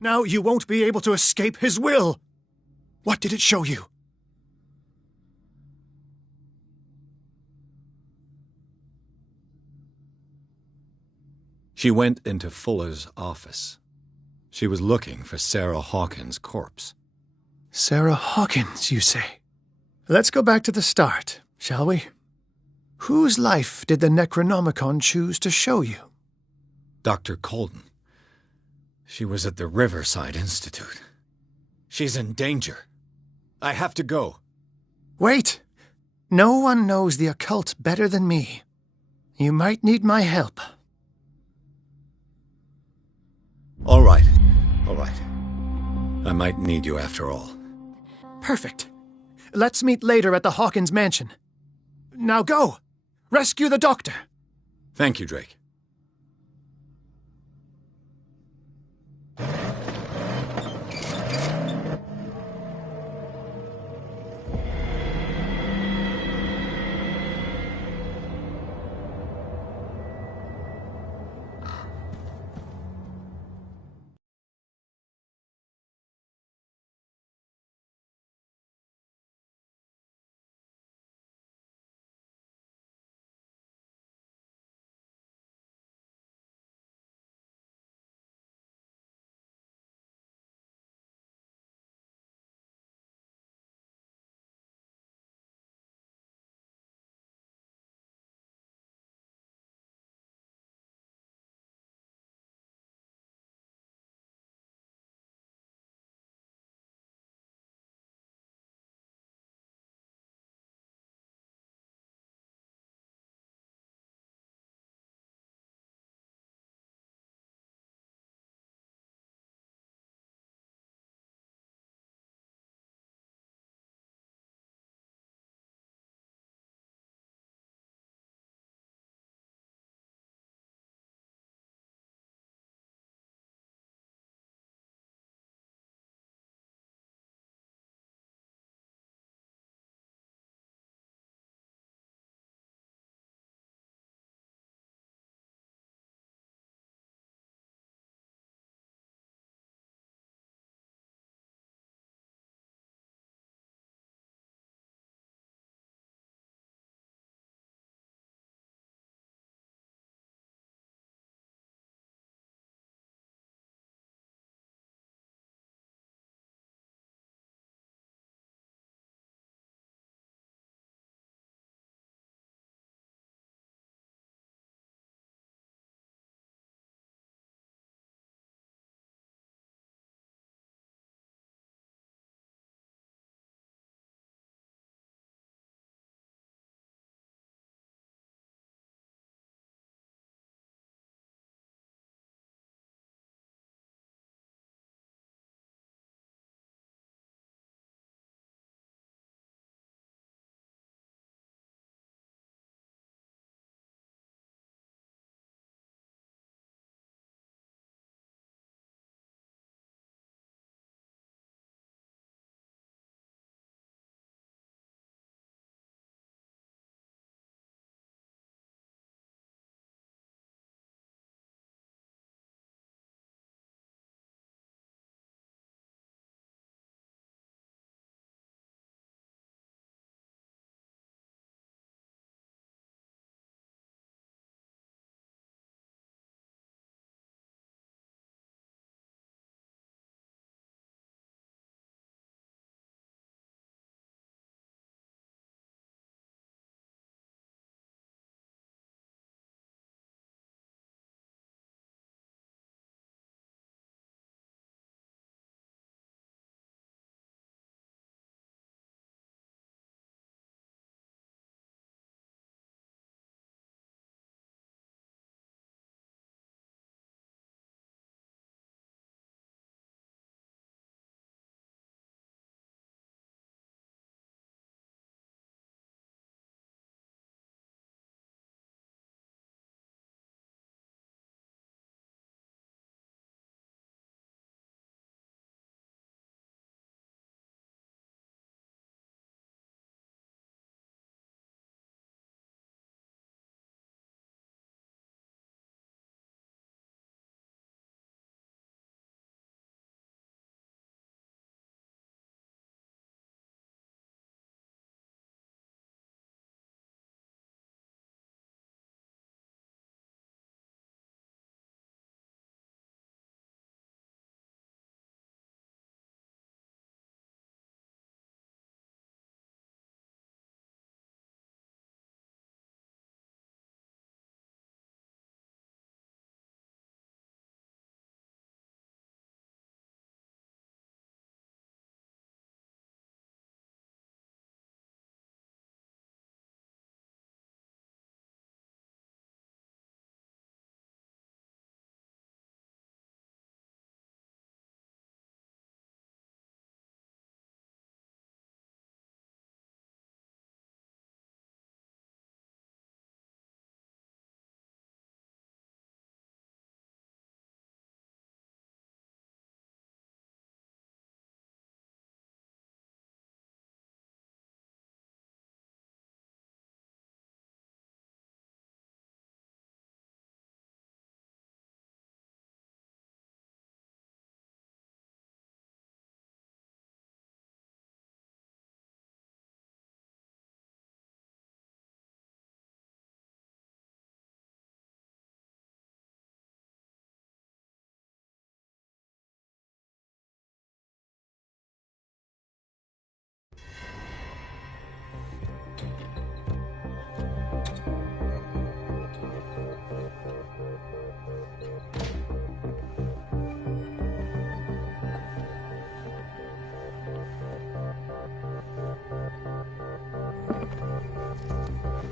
Now you won't be able to escape his will. What did it show you? She went into Fuller's office. She was looking for Sarah Hawkins' corpse. Sarah Hawkins, you say? Let's go back to the start, shall we? Whose life did the Necronomicon choose to show you? Dr. Colden. She was at the Riverside Institute. She's in danger. I have to go. Wait! No one knows the occult better than me. You might need my help. All right. All right. I might need you after all. Perfect. Let's meet later at the Hawkins mansion. Now go! Rescue the doctor! Thank you, Drake.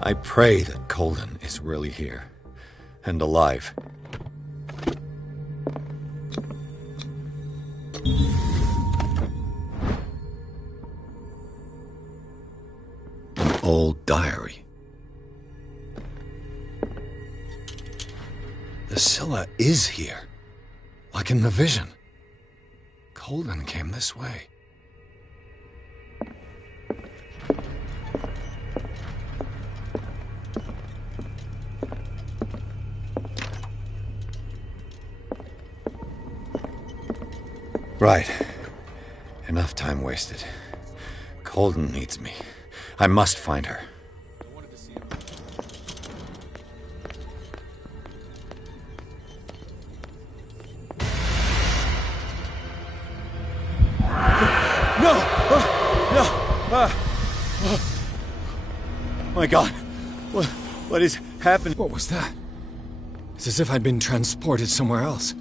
I pray that Colden is really here. And alive. An old diary. The Scylla is here. Like in the vision. Colden came this way. Right. Enough time wasted. Colden needs me. I must find her. My God. What is happening? What was that? It's as if I'd been transported somewhere else.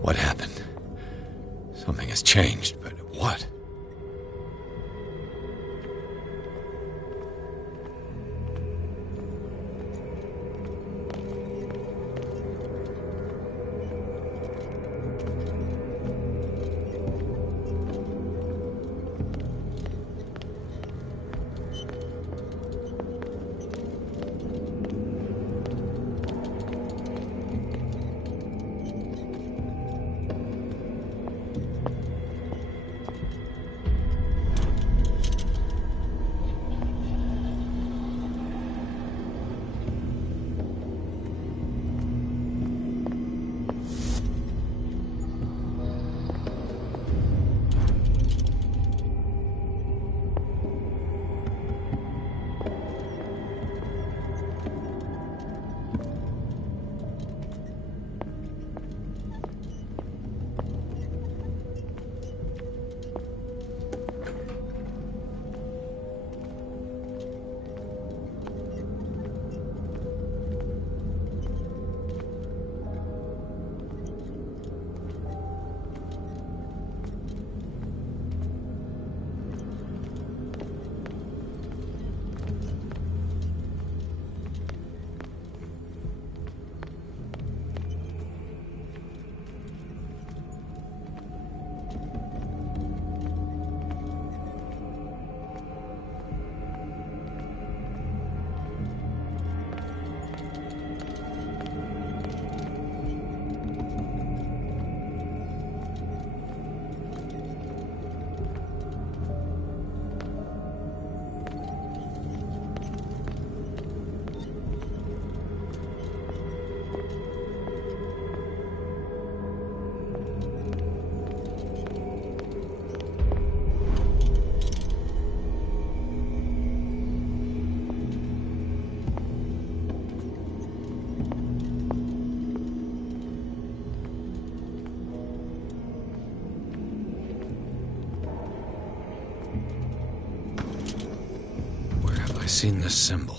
What happened? Something has changed, but what? Seen this symbol.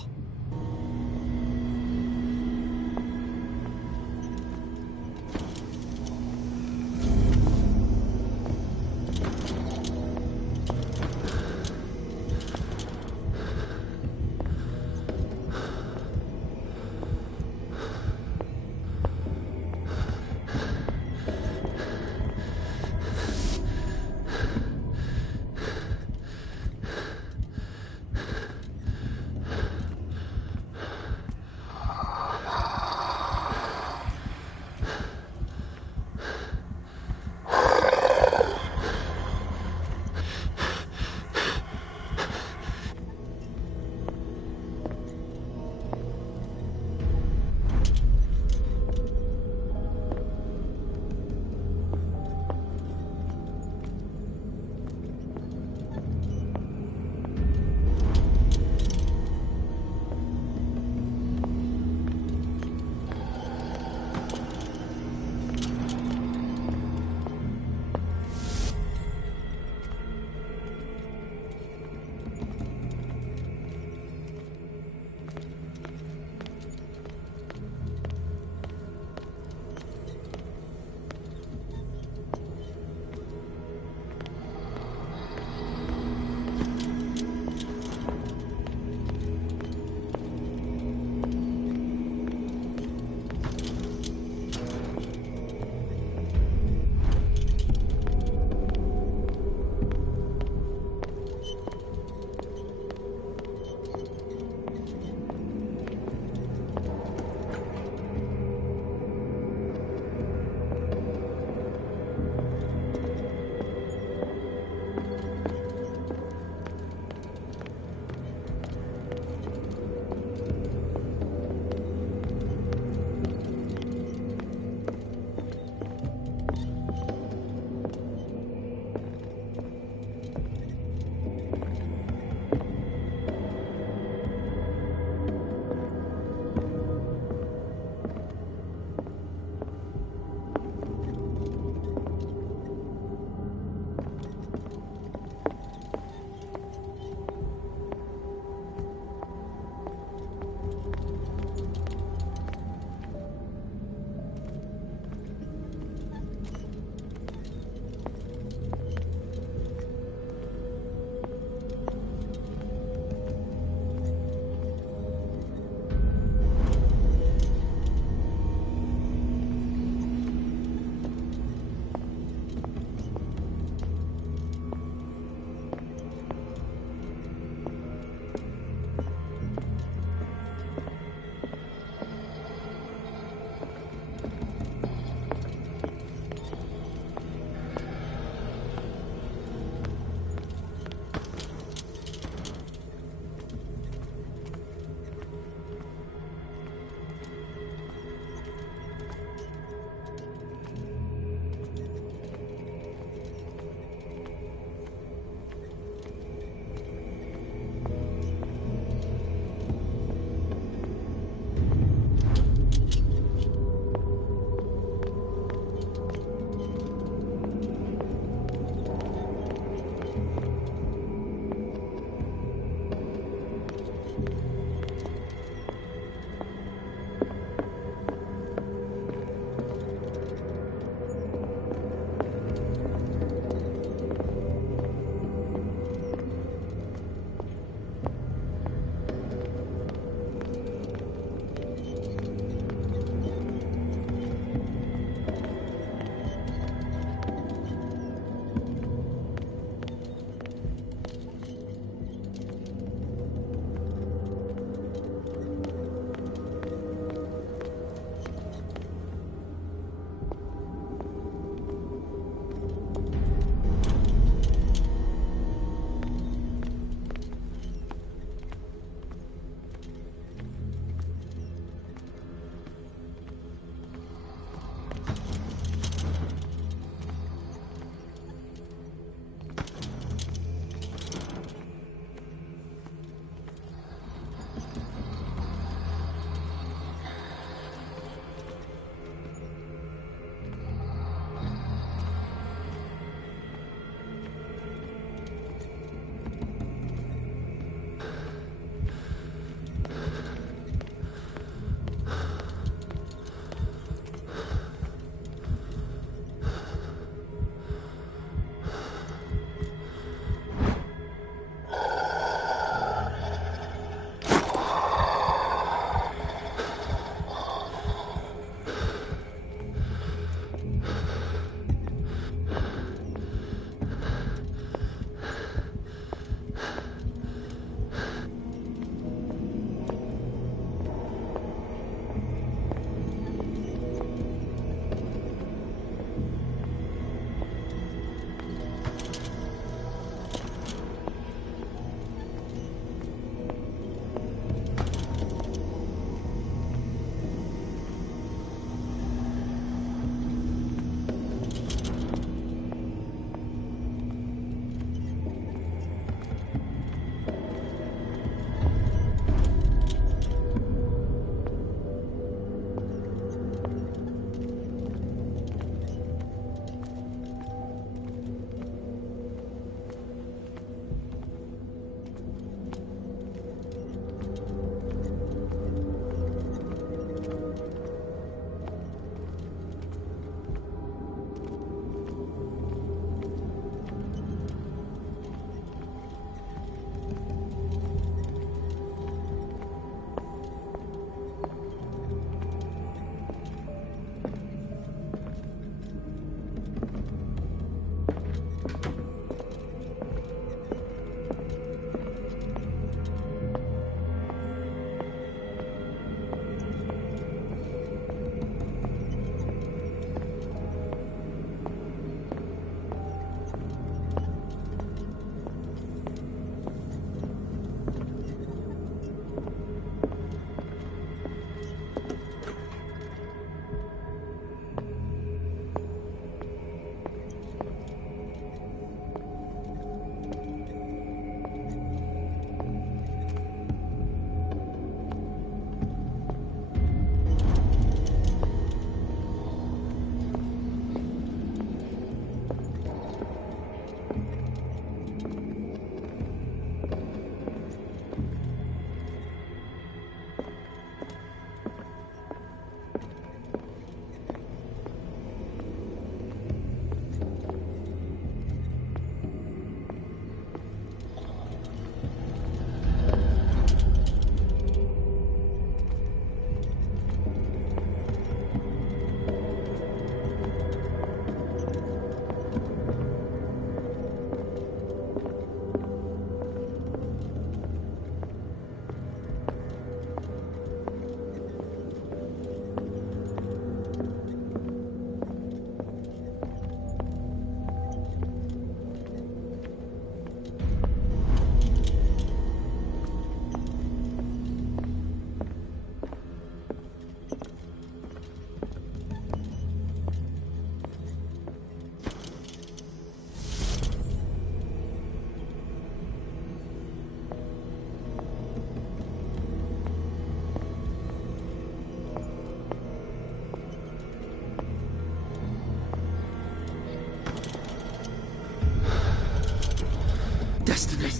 destiny.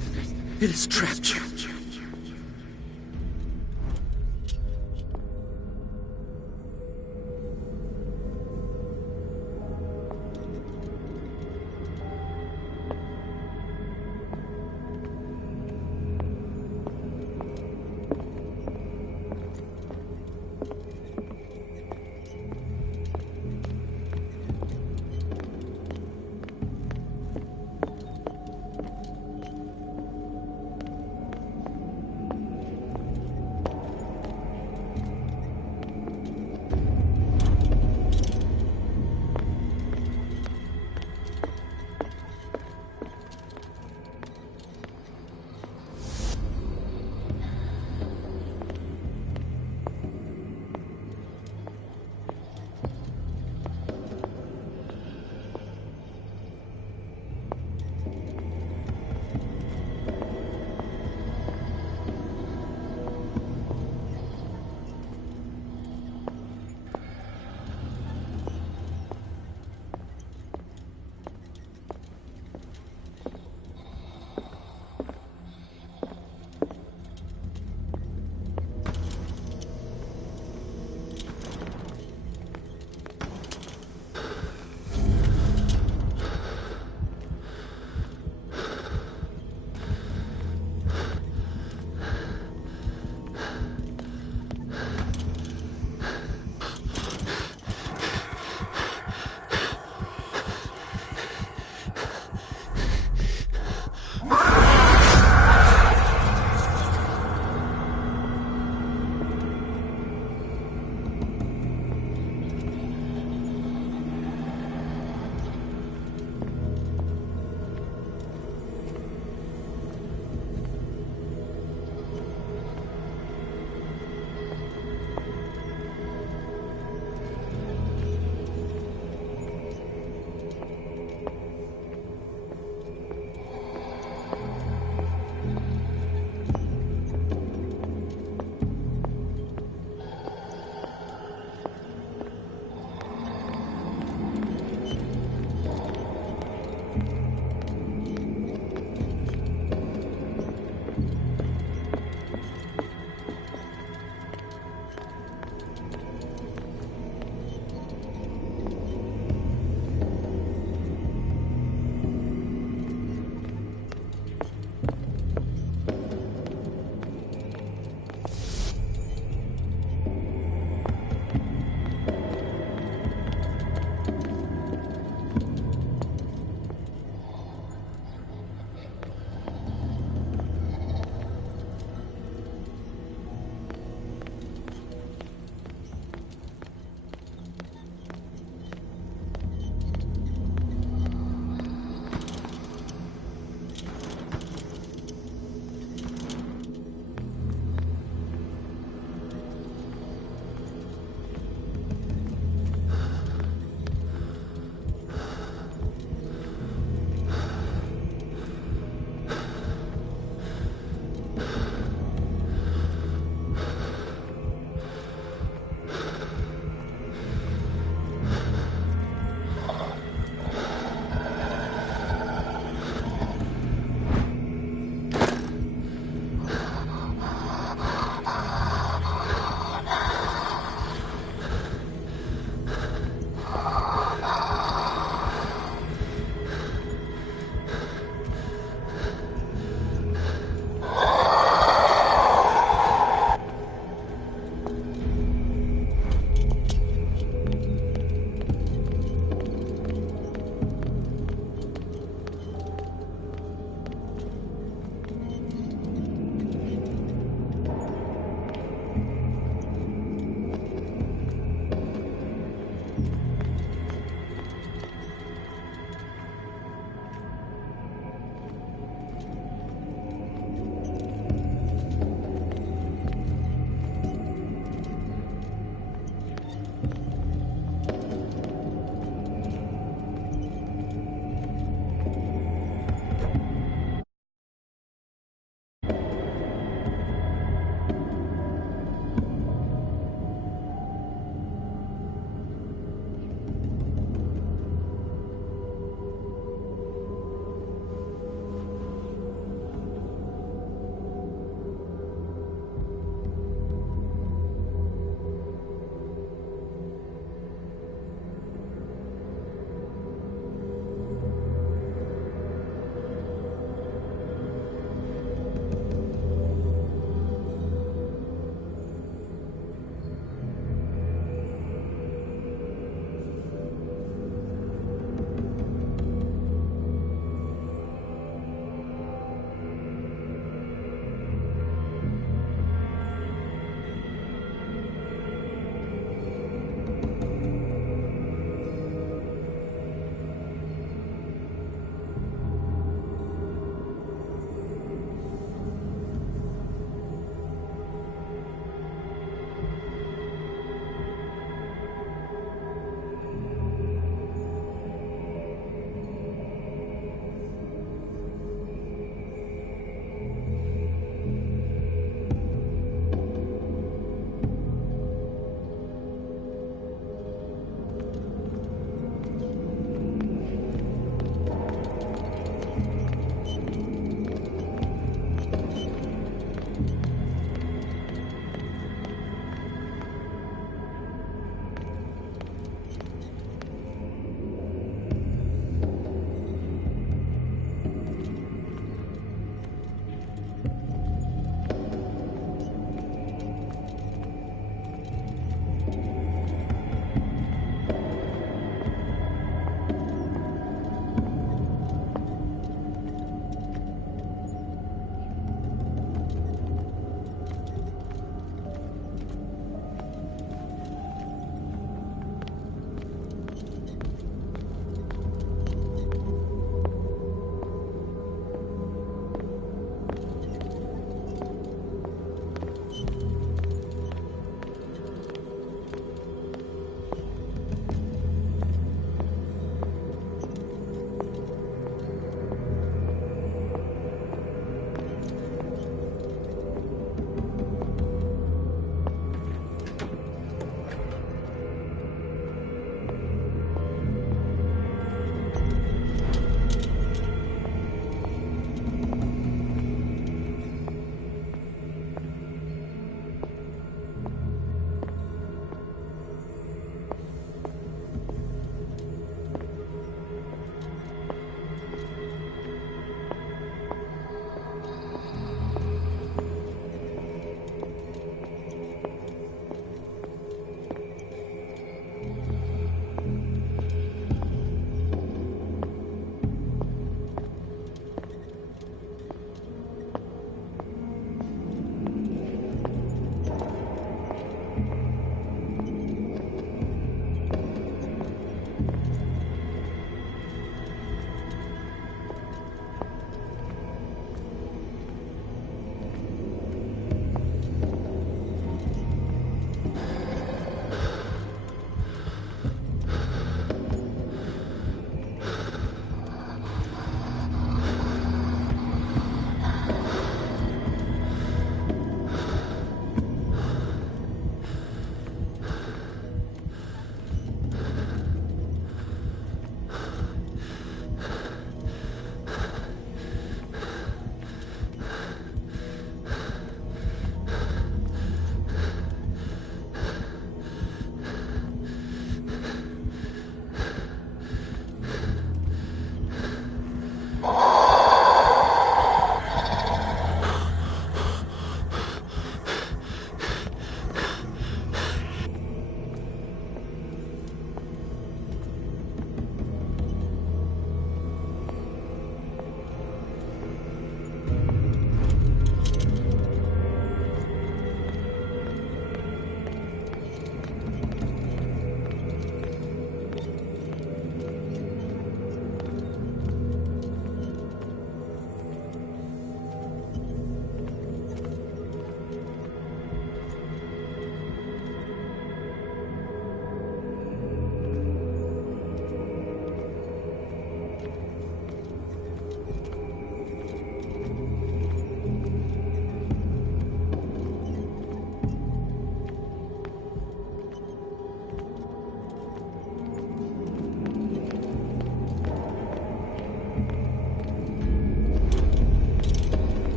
It has trapped you.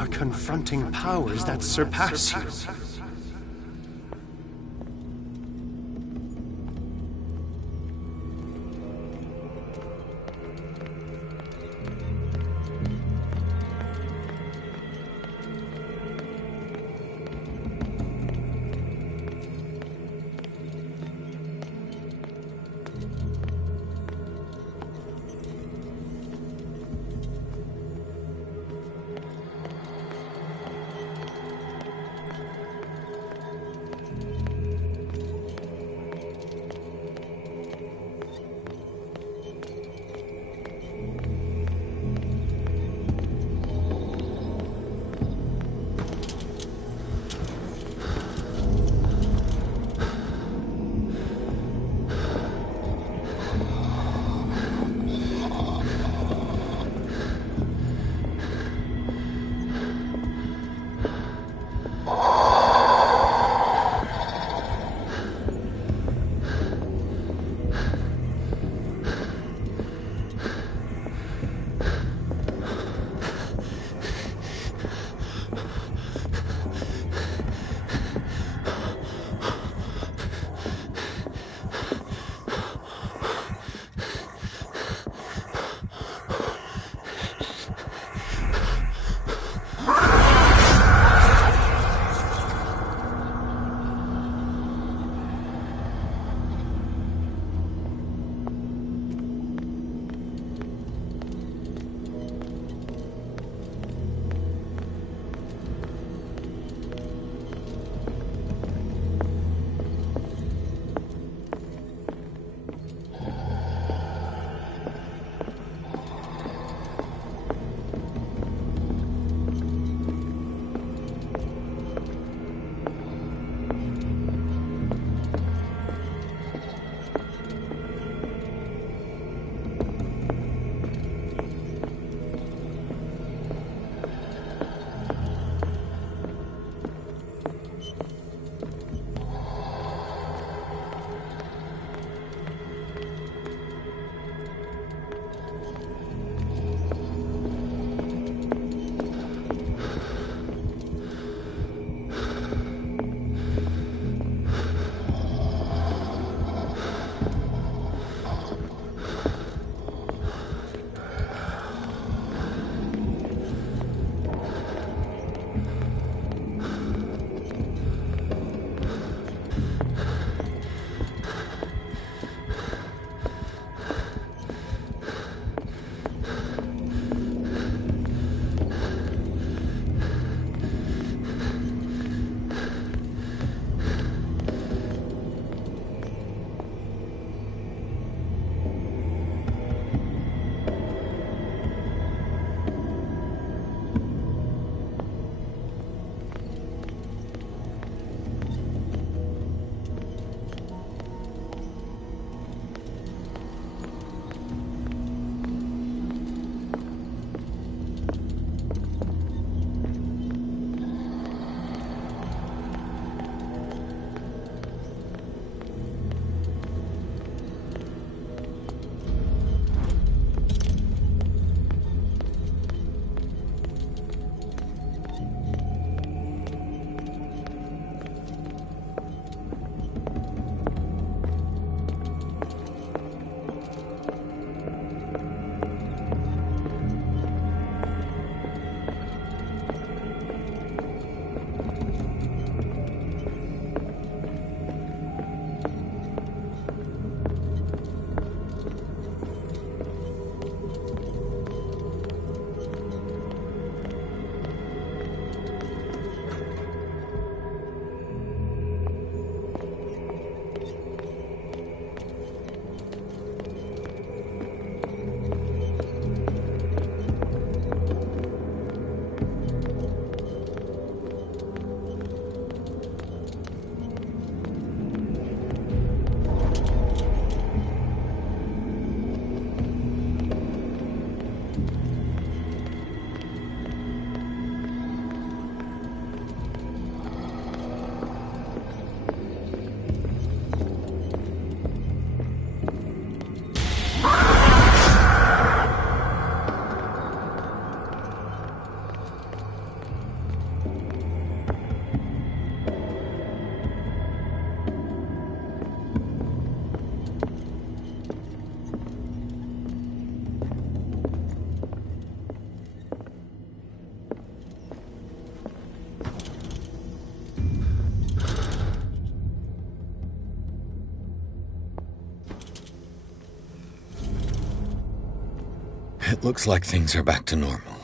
are confronting powers that surpass you. It looks like things are back to normal.